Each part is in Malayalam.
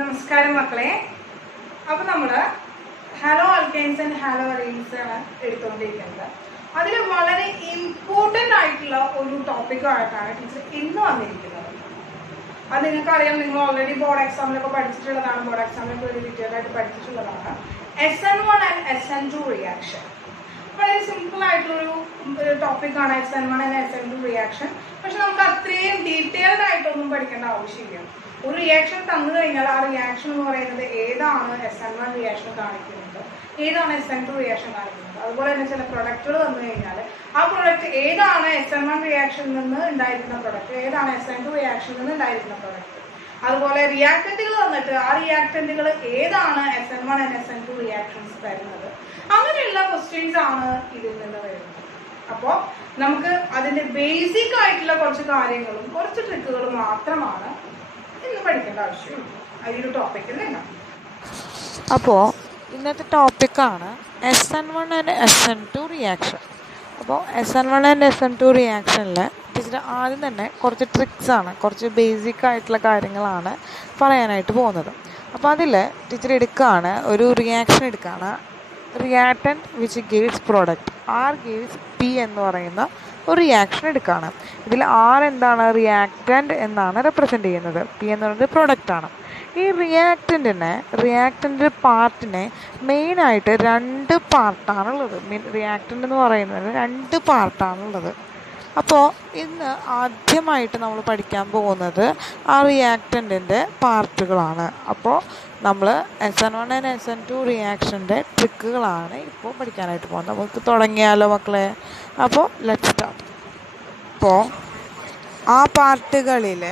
നമസ്കാരം മക്കളെ. അപ്പോൾ നമ്മൾ ഹാലോ ആൽക്കൈൻസ് ആൻഡ് ഹാലോ അറീൻസ് ആണ് എടുത്തുകൊണ്ടിരിക്കുന്നത്. അതിൽ വളരെ ഇമ്പോർട്ടൻ്റ് ആയിട്ടുള്ള ഒരു ടോപ്പിക്കുമായിട്ടാണ് ടീച്ചർ ഇന്ന് വന്നിരിക്കുന്നത്. അത് നിങ്ങൾക്കറിയാം, നിങ്ങൾ ഓൾറെഡി ബോർഡ് എക്സാമിലൊക്കെ പഠിച്ചിട്ടുള്ളതാണ്. ബോർഡ് എക്സാമിലൊക്കെ ഒരു ഡീറ്റെയിൽ ആയിട്ട് പഠിച്ചിട്ടുള്ളതാണ്. SN1 and SN2 reaction. വളരെ സിമ്പിൾ ആയിട്ടുള്ളൊരു ടോപ്പിക്കാണ് SN1 ആൻഡ് SN2 റിയാക്ഷൻ. പക്ഷെ നമുക്ക് അത്രയും ഡീറ്റെയിൽഡ് ആയിട്ടൊന്നും പഠിക്കേണ്ട ആവശ്യമില്ല. ഒരു റിയാക്ഷൻ തന്നു കഴിഞ്ഞാൽ ആ റിയാക്ഷൻ എന്ന് പറയുന്നത് ഏതാണ് SN1 റിയാക്ഷൻ കാണിക്കുന്നത്, ഏതാണ് SN2 റിയാക്ഷൻ കാണിക്കുന്നത്. അതുപോലെ തന്നെ ചില പ്രൊഡക്റ്റുകൾ തന്നു കഴിഞ്ഞാൽ ആ പ്രൊഡക്റ്റ് ഏതാണ് SN1 റിയാക്ഷനിൽ നിന്ന് ഉണ്ടായിരിക്കുന്ന പ്രൊഡക്റ്റ്, ഏതാണ് SN2 റിയാക്ഷനിൽ നിന്ന് ഉണ്ടായിരിക്കുന്ന പ്രൊഡക്റ്റ്. അതുപോലെ റിയാക്ടന്റുകൾ തന്നിട്ട് ആ റിയാക്ടന്റുകൾ ഏതാണ് SN1 ആൻഡ് SN2 റിയാക്ഷൻസ് തരുന്നത്. അങ്ങനെയുള്ള ക്വസ്റ്റ്യൻസ് ആണ് ഇതിൽ നിന്ന് വരുന്നത്. അപ്പോൾ നമുക്ക് അതിന്റെ ബേസിക് ആയിട്ടുള്ള കുറച്ച് കാര്യങ്ങളും കുറച്ച് ട്രിക്കുകളും മാത്രമാണ് ഇന്ന് പഠിക്കേണ്ട ആവശ്യമുള്ളൂ ഈ ഒരു ടോപ്പിക്കിൽ നിന്ന്. അപ്പോൾ ഇന്നത്തെ ടോപ്പിക്കാണ് SN1 ആൻഡ് SN2 റിയാക്ഷൻ. അപ്പോൾ SN1 ആൻഡ് SN2 റിയാക്ഷനിൽ ടീച്ചർ ആദ്യം തന്നെ കുറച്ച് ട്രിക്സാണ്, കുറച്ച് ബേസിക് ആയിട്ടുള്ള കാര്യങ്ങളാണ് പറയാനായിട്ട് പോകുന്നത്. അപ്പോൾ അതിൽ ടീച്ചർ എടുക്കുകയാണ്, ഒരു റിയാക്ഷൻ എടുക്കുകയാണ്. Reactant which gives product R gives P എന്ന് പറയുന്ന ഒരു റിയാക്ഷൻ എടുക്കുകയാണ്. ഇതിൽ R എന്താണ്, റിയാക്ടൻറ്റ് എന്നാണ് റെപ്രസെൻ്റ് ചെയ്യുന്നത്. P എന്ന് പറയുന്നത് പ്രൊഡക്റ്റാണ്. ഈ റിയാക്ടൻ്റ് പാർട്ടിനെ മെയിനായിട്ട് രണ്ട് പാർട്ടാണുള്ളത്. റിയാക്ടൻ്റ് എന്ന് പറയുന്നത് രണ്ട് പാർട്ടാണുള്ളത്. അപ്പോൾ ഇന്ന് ആദ്യമായിട്ട് നമ്മൾ പഠിക്കാൻ പോകുന്നത് ആ റിയാക്ടൻറ്റിൻ്റെ പാർട്ടുകളാണ്. അപ്പോൾ നമ്മൾ SN1 ആൻഡ് SN2 റിയാക്ഷൻ്റെ ട്രിക്കുകളാണ് ഇപ്പോൾ പഠിക്കാനായിട്ട് പോകുന്നത്. നമുക്ക് തുടങ്ങിയാലോ മക്കളെ? അപ്പോൾ ലെറ്റ്സ് സ്റ്റാർട്ട്. അപ്പോൾ ആ പാർട്ടുകളിൽ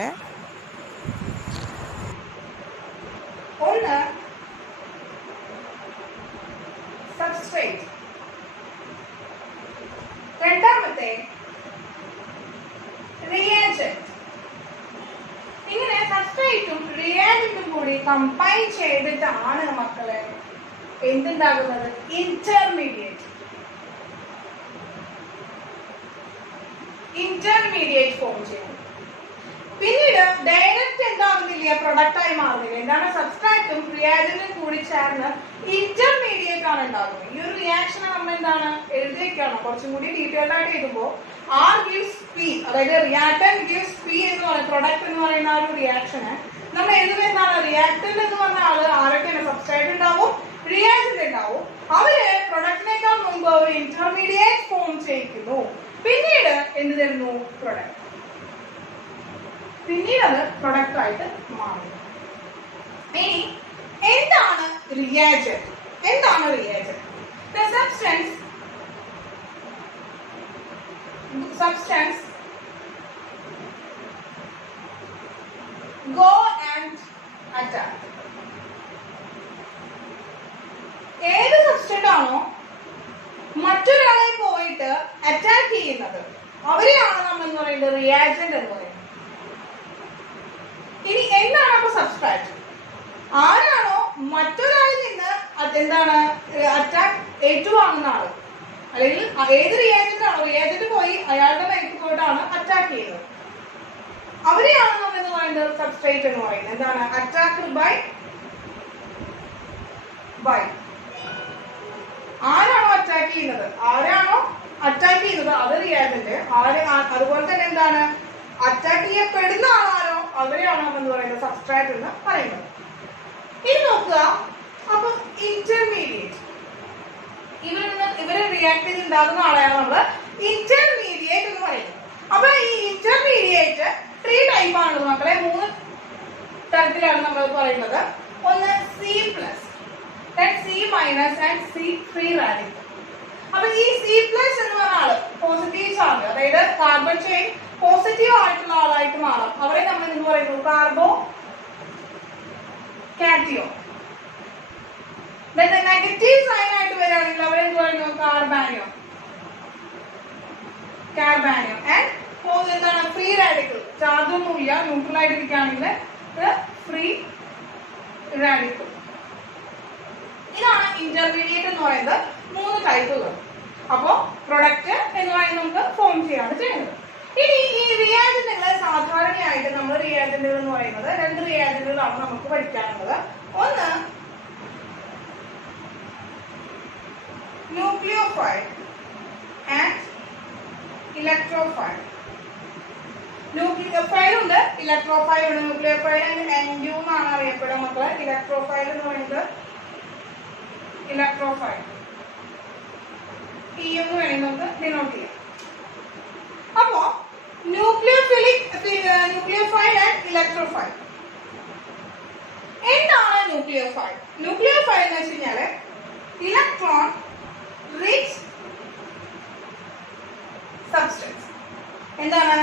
ഒന്ന് സബ്സ്ട്രേറ്റ്, രണ്ടാമത്തെ റിയാജന്റ്. ഇങ്ങനെ സബ്സ്ട്രേറ്റും റിയാജന്റും കൂടി കമ്പൈൻ ചെയ്തിട്ടാണ് മക്കളെ എന്തുണ്ടാകുന്നത്, ഇന്റർമീഡിയറ്റ് ഫോം ചെയ്യുന്നത്. പിന്നീട് ഡയറക്റ്റ് എന്താകുന്നില്ല, പ്രൊഡക്റ്റായി മാറുന്നില്ല. എന്താണ്, സബ്സ്ട്രാക്റ്റും റിയാജന്റും കൂടി ചേർന്ന് ഇന്റർമീഡിയറ്റ് ആണ് ഉണ്ടാകുന്നത്. ഈ ഒരു റിയാക്ഷൻ നമ്മൾ എന്താണ് എഴുതിയേക്കാണ്, കുറച്ചും കൂടി ഡീറ്റെയിൽഡ് ആയിട്ട് എഴുതുമ്പോൾ R gives P, അതായത് റിയാക്ടന്റ് gives P എന്ന് പറയുന്ന പ്രൊഡക്റ്റ് എന്ന് പറയുന്ന ആ ഒരു റിയാക്ഷന് നമ്മൾ എഴുതുന്നത് എന്താണ്, റിയാക്ടന്റ് എന്ന് പറഞ്ഞ ആള് ആരൊക്കെയാണ്, സബ്സ്ട്രേറ്റ് ഉണ്ടാവും, റിയാജന്റ് ഉണ്ടാവും. അവര് പ്രൊഡക്റ്റിനേക്കാൾ മുമ്പ് ഒരു ഇന്റർമീഡിയറ്റ് ഫോം ചെയ്യിക്കുന്നു. പിന്നീട് എന്ത് തരുന്നു, പ്രൊഡക്റ്റ്. പിന്നീട് അത് പ്രൊഡക്റ്റ് ആയിട്ട് മാറുന്നു. ഇനി എന്താണ് reagent? The substance go and attack. ഏത് സബ്സ്റ്റൻസ് ആണോ മറ്റൊരാളെ പോയിട്ട് അറ്റാക്ക് ചെയ്യുന്നത് അവരെയാണ് നമ്മൾ എന്ന് പറയുന്നത് റിയാജന്റ് എന്ന് പറയുന്നത്. ഇനി എന്താണ് അപ്പൊ സബ്സ്ട്രാക്റ്റ്? ആരാണോ മറ്റൊരാളിൽ നിന്ന് എന്താണ് അറ്റാക്ക് ഏറ്റുവാങ്ങുന്ന ആള്, അല്ലെങ്കിൽ ഏത് റിയാജന്റ് ആണോ, റിയാജന്റ് പോയി അയാളുടെ ലൈഫ് പോയിട്ടാണ് അറ്റാക്ക് ചെയ്യുന്നത്, അവരെയാണ് നമ്മൾ എന്ന് പറയുന്നത് സബ്സ്ട്രേറ്റ് എന്ന് പറയുന്നത്. എന്താണ്, അറ്റാക്ക്ഡ് ബൈ ആരാണോ അറ്റാക്ക് ചെയ്യുന്നത്, അത് റിയാജന്റ്. അതുപോലെ തന്നെ എന്താണ്, അറ്റാക്ക് ചെയ്യപ്പെടുന്ന ആളാരോ അവരെയാണ് നമ്മൾ എന്ന് പറയുന്നത് സബ്സ്ട്രാക്റ്റ് എന്ന് പറയുന്നത്. ഇനി നോക്കുക, അപ്പൊ ഇന്റർമീഡിയറ്റ്, ഇവര് റിയാക്ട് ചെയ്ത് ഉണ്ടാകുന്ന ആളെയാണ് നമ്മൾ ഇന്റർമീഡിയറ്റ് എന്ന് പറയുന്നത്. അപ്പൊ ഈ ഇന്റർമീഡിയറ്റ് 3 ടൈപ്പ് ആണുള്ളത് മക്കളെ. 3 തരത്തിലാണ് നമ്മൾ പറയുന്നത്. ഒന്ന് C+, C- and C free radical. അപ്പൊ ഈ C+ എന്ന് പറഞ്ഞ ആള് പോസിറ്റീവ് ചാർജ്, അതായത് കാർബൺ ചെയിൻ പോസിറ്റീവ് ആയിട്ടുള്ള ആളായിട്ട് മാറും. അവരെ നമ്മൾ എന്ന് പറയുന്നത് കാർബോ കാറ്റിയോൺ. നെഗറ്റീവ് സൈൻ ആയിട്ട് വരികയാണെങ്കിൽ അവരെ എന്ത് പറയുന്നു, കാർബാനിയോൺ. ആൻഡ് എന്താണ്, ഫ്രീ റാഡിക്കൽ, ചാർജ് ഒന്നുമില്ല, ന്യൂട്രൽ ആയിട്ടിരിക്കുകയാണെങ്കിൽ ഫ്രീ റാഡിക്കൽ. ഇതാണ് ഇന്റർമീഡിയറ്റ് എന്ന് പറയുന്നത്. 3 ടൈപ്പുകൾ. അപ്പോ പ്രൊഡക്റ്റ് എന്ന് പറയുന്നത് നമുക്ക് ഫോം ചെയ്യാണ് ചെയ്യുന്നത്. ഇനി ഈ റിയാജന്റുകൾ സാധാരണയായിട്ട് നമ്മൾ റിയാജന്റുകൾ എന്ന് പറയുന്നത് 2 റിയാജന്റുകളാണ് നമുക്ക് പഠിക്കാനുള്ളത്. ഒന്ന് ന്യൂക്ലിയോഫൈൽ ആൻഡ് ഇലക്ട്രോഫൈൽ. ന്യൂക്ലിയോഫൈൽ ഉണ്ട്, ഇലക്ട്രോഫൈൽ ഉണ്ട്. ന്യൂക്ലിയോഫൈൽ NU എന്നാണ് അറിയപ്പെടുക മക്കളെ. ഇലക്ട്രോഫൈൽ എന്ന് പറയുന്നത് ഇലക്ട്രോഫൈൽ EM എന്ന് വേണമെങ്കിൽ നമുക്ക് ഡിനോട്ട് ചെയ്യാം. അപ്പോ ന്യൂക്ലിയോഫൈൽ ആൻഡ് ഇലക്ട്രോഫൈൽ. എന്താണ് ന്യൂക്ലിയോഫൈൽ? ന്യൂക്ലിയോഫൈൽ എന്ന് വെച്ച് കഴിഞ്ഞാല് ഇലക്ട്രോൺ റിച്ച് സബ്സ്റ്റൻസ്. എന്താണ്?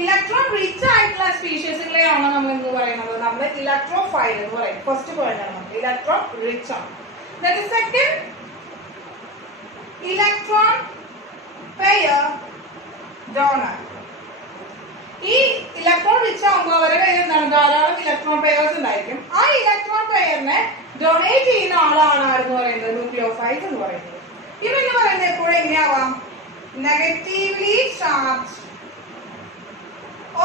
ഇലക്ട്രോൺ റിച്ച് ആയിട്ടുള്ള സ്പീഷീസുകളെയാണ് നമ്മൾ എന്ന് പറയുന്നത് നമ്മൾ ഇലക്ട്രോഫൈൽ എന്ന് പറയും. ഫസ്റ്റ് പോയിന്റ് ആണ് നമുക്ക് ഇലക്ട്രോൺ റിച്ച് ആണ്. Second electron pair donor. ഈ ഇലക്ട്രോൺ റിച്ച് ആകുമ്പോൾ അവരുടെ കയ്യിൽ എന്താണ് ധാരാളം ഇലക്ട്രോൺ പെയർസ് ഉണ്ടായിരിക്കും. ആ ഇലക്ട്രോൺ പെയറിനെ ഡൊണേറ്റ് ചെയ്യുന്ന ആളാണ് ആരെന്ന് പറയുന്നത് ന്യൂക്ലിയോഫൈൽസ് എന്ന് പറയുന്നത്. ഇവന്ന് പറയുന്നത് എപ്പോഴും എങ്ങനെയാവാം? നെഗറ്റീവ്ലി ചാർജ്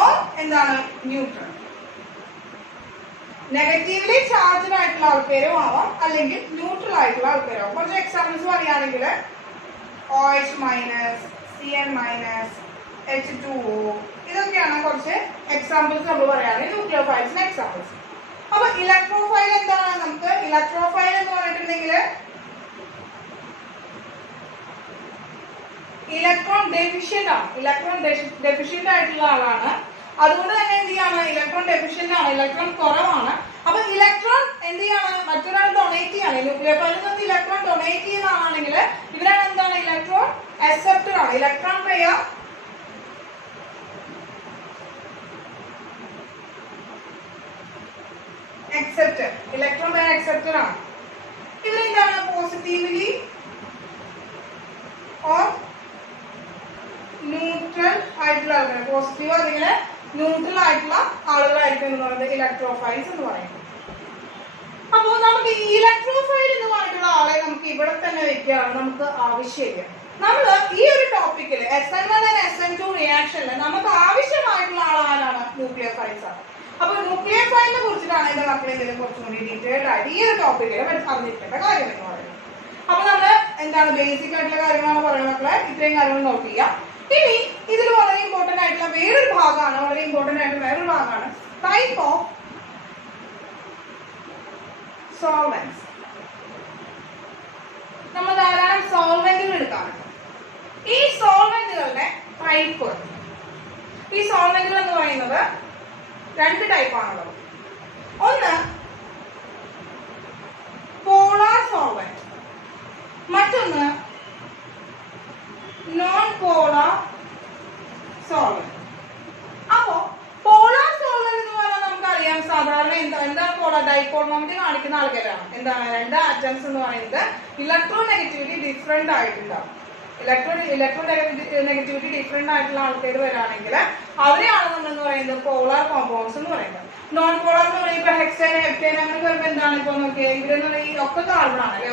ഓർ എന്താണ് ന്യൂട്രൽ. നെഗറ്റീവ്ലി ചാർജ്ഡ് ആയിട്ടുള്ള ആൾക്കാരും ആവാം, അല്ലെങ്കിൽ ന്യൂട്രൽ ആയിട്ടുള്ള ആൾക്കാരാവും. കുറച്ച് എക്സാമ്പിൾസ് പറയുകയാണെങ്കിൽ OH minus, CN minus, H2O, ഇതൊക്കെയാണ് കുറച്ച് എക്സാമ്പിൾസ് നമ്മൾ പറയുകയാണെങ്കിൽ ന്യൂക്ലിയോഫൈൽസിന് എക്സാമ്പിൾസ്. അപ്പൊ ഇലക്ട്രോഫൈൽ എന്താണ്? നമുക്ക് ഇലക്ട്രോഫൈൽ എന്ന് പറഞ്ഞിട്ടുണ്ടെങ്കിൽ ഇലക്ട്രോൺ ഡെഫിഷ്യന്റ് ആണ്. ഇലക്ട്രോൺ ഡെഫിഷ്യന്റ് ആയിട്ടുള്ള ആളാണ്. അതുകൊണ്ട് തന്നെ എന്ത് ചെയ്യാണ്? ഇലക്ട്രോൺ ഡെഫിഷ്യന്റ് ആണ്, ഇലക്ട്രോൺ കുറവാണ്. അപ്പൊ ഇലക്ട്രോൺ എന്ത് ചെയ്യാണ്? മറ്റൊരാൾ ഡൊണേറ്റ് ചെയ്യാണ്. ന്യൂക്ലിയോഫൈലിൽ നിന്ന് ഇലക്ട്രോൺ ഡൊണേറ്റ് ചെയ്യുന്ന ആളാണെങ്കിൽ ഇവരാണ് എന്താണ്? ഇലക്ട്രോൺ അക്സെപ്റ്റർ ആണ്. Electron pair acceptor. Electron pair acceptor ആണ്. ഇവരെന്താണ്? പോസിറ്റീവ്ലി ഓർ ന്യൂട്രൽ ആയിട്ടുള്ള ആളുകൾ. പോസിറ്റീവ് അല്ലെങ്കിൽ ന്യൂട്രൽ ആയിട്ടുള്ള ആളുകളായിരിക്കും എന്ന് പറയുന്നത് ഇലക്ട്രോഫൈൽസ് എന്ന് പറയുന്നത്. അപ്പോൾ നമുക്ക് ഈ ഇലക്ട്രോഫൈൽ എന്ന് പറഞ്ഞിട്ടുള്ള ആളെ നമുക്ക് ഇവിടെ തന്നെ വെക്കുകയാണ് നമുക്ക് ആവശ്യമില്ല. നമ്മൾ ഈ ഒരു ടോപ്പിക്കിൽ SN1 and SN2 റിയാക്ഷനിൽ നമുക്ക് ആവശ്യമായിട്ടുള്ള ആളാണ് ന്യൂക്ലിയോഫൈൽസ് ആണ്. അപ്പൊ ന്യൂക്ലിയോഫൈലിനെ കുറിച്ചിട്ടാണ് എന്റെ മക്കളെ എന്തെങ്കിലും കുറച്ചും കൂടി ഡീറ്റെയിൽഡ് ആയിട്ട് ഈ ഒരു ടോപ്പിക്കിൽ അറിഞ്ഞിരിക്കേണ്ട കാര്യം എന്ന് പറയുന്നത്. അപ്പൊ നമ്മള് എന്താണ് ബേസിക് ആയിട്ടുള്ള കാര്യങ്ങളാണ് പറയുന്നത് മക്കളെ. ഇത്രയും കാര്യങ്ങൾ നോട്ട് ചെയ്യാം. ഇനി ഇതിൽ വളരെ ഇമ്പോർട്ടന്റ് ആയിട്ടുള്ള വേറൊരു ഭാഗമാണ് ടൈപ്പ് ഓഫ് സോൾവെന്റ്സ്. നമ്മൾ ധാരാളം സോൾവെന്റുകൾ എടുക്കാറുണ്ട്. ഈ സോൾവെന്റുകളുടെ ടൈപ്പ്, ഈ സോൾവെന്റുകൾ എന്ന് പറയുന്നത് 2 ടൈപ്പാണുള്ളത്. ഒന്ന് പോളാർ സോൾവെന്റ്, മറ്റൊന്ന് നോൺ പോളാർ സോൾവെന്റ്. അപ്പോ പോളാർ സോൾവെന്റ് എന്ന് പറഞ്ഞാൽ നമുക്കറിയാം സാധാരണ എന്താണ് പോളാർ ഡൈപോൾ മൊമെന്റ് കാണിക്കുന്ന ആൾക്കാരാണ്. എന്താണ്? 2 ആറ്റംസ് എന്ന് പറയുന്നത് ഇലക്ട്രോ നെഗറ്റിവിറ്റി ഡിഫറെന്റ് ആയിട്ടുണ്ടാവും. ഇലക്ട്രോ നെഗറ്റിവിറ്റി ഡിഫറെന്റ് ആയിട്ടുള്ള ആൾക്കാർ വരാണെങ്കിൽ അവരെയാണ് നമ്മൾ എന്ന് പറയുന്നത് പോളാർ കോമ്പൗണ്ട്സ് എന്ന് പറയുന്നത്. നോൺ പോളാർ എന്ന് പറയുമ്പോൾ ഹെക്സേൻ, ഹെപ്റ്റേൻ അങ്ങനെ വരുമ്പോൾ എന്താണ്? ഇപ്പൊ നോക്കിയാൽ ഇവരെന്ന് ഈ ഒക്കെ കാർബൺ ആണ് അല്ലെ,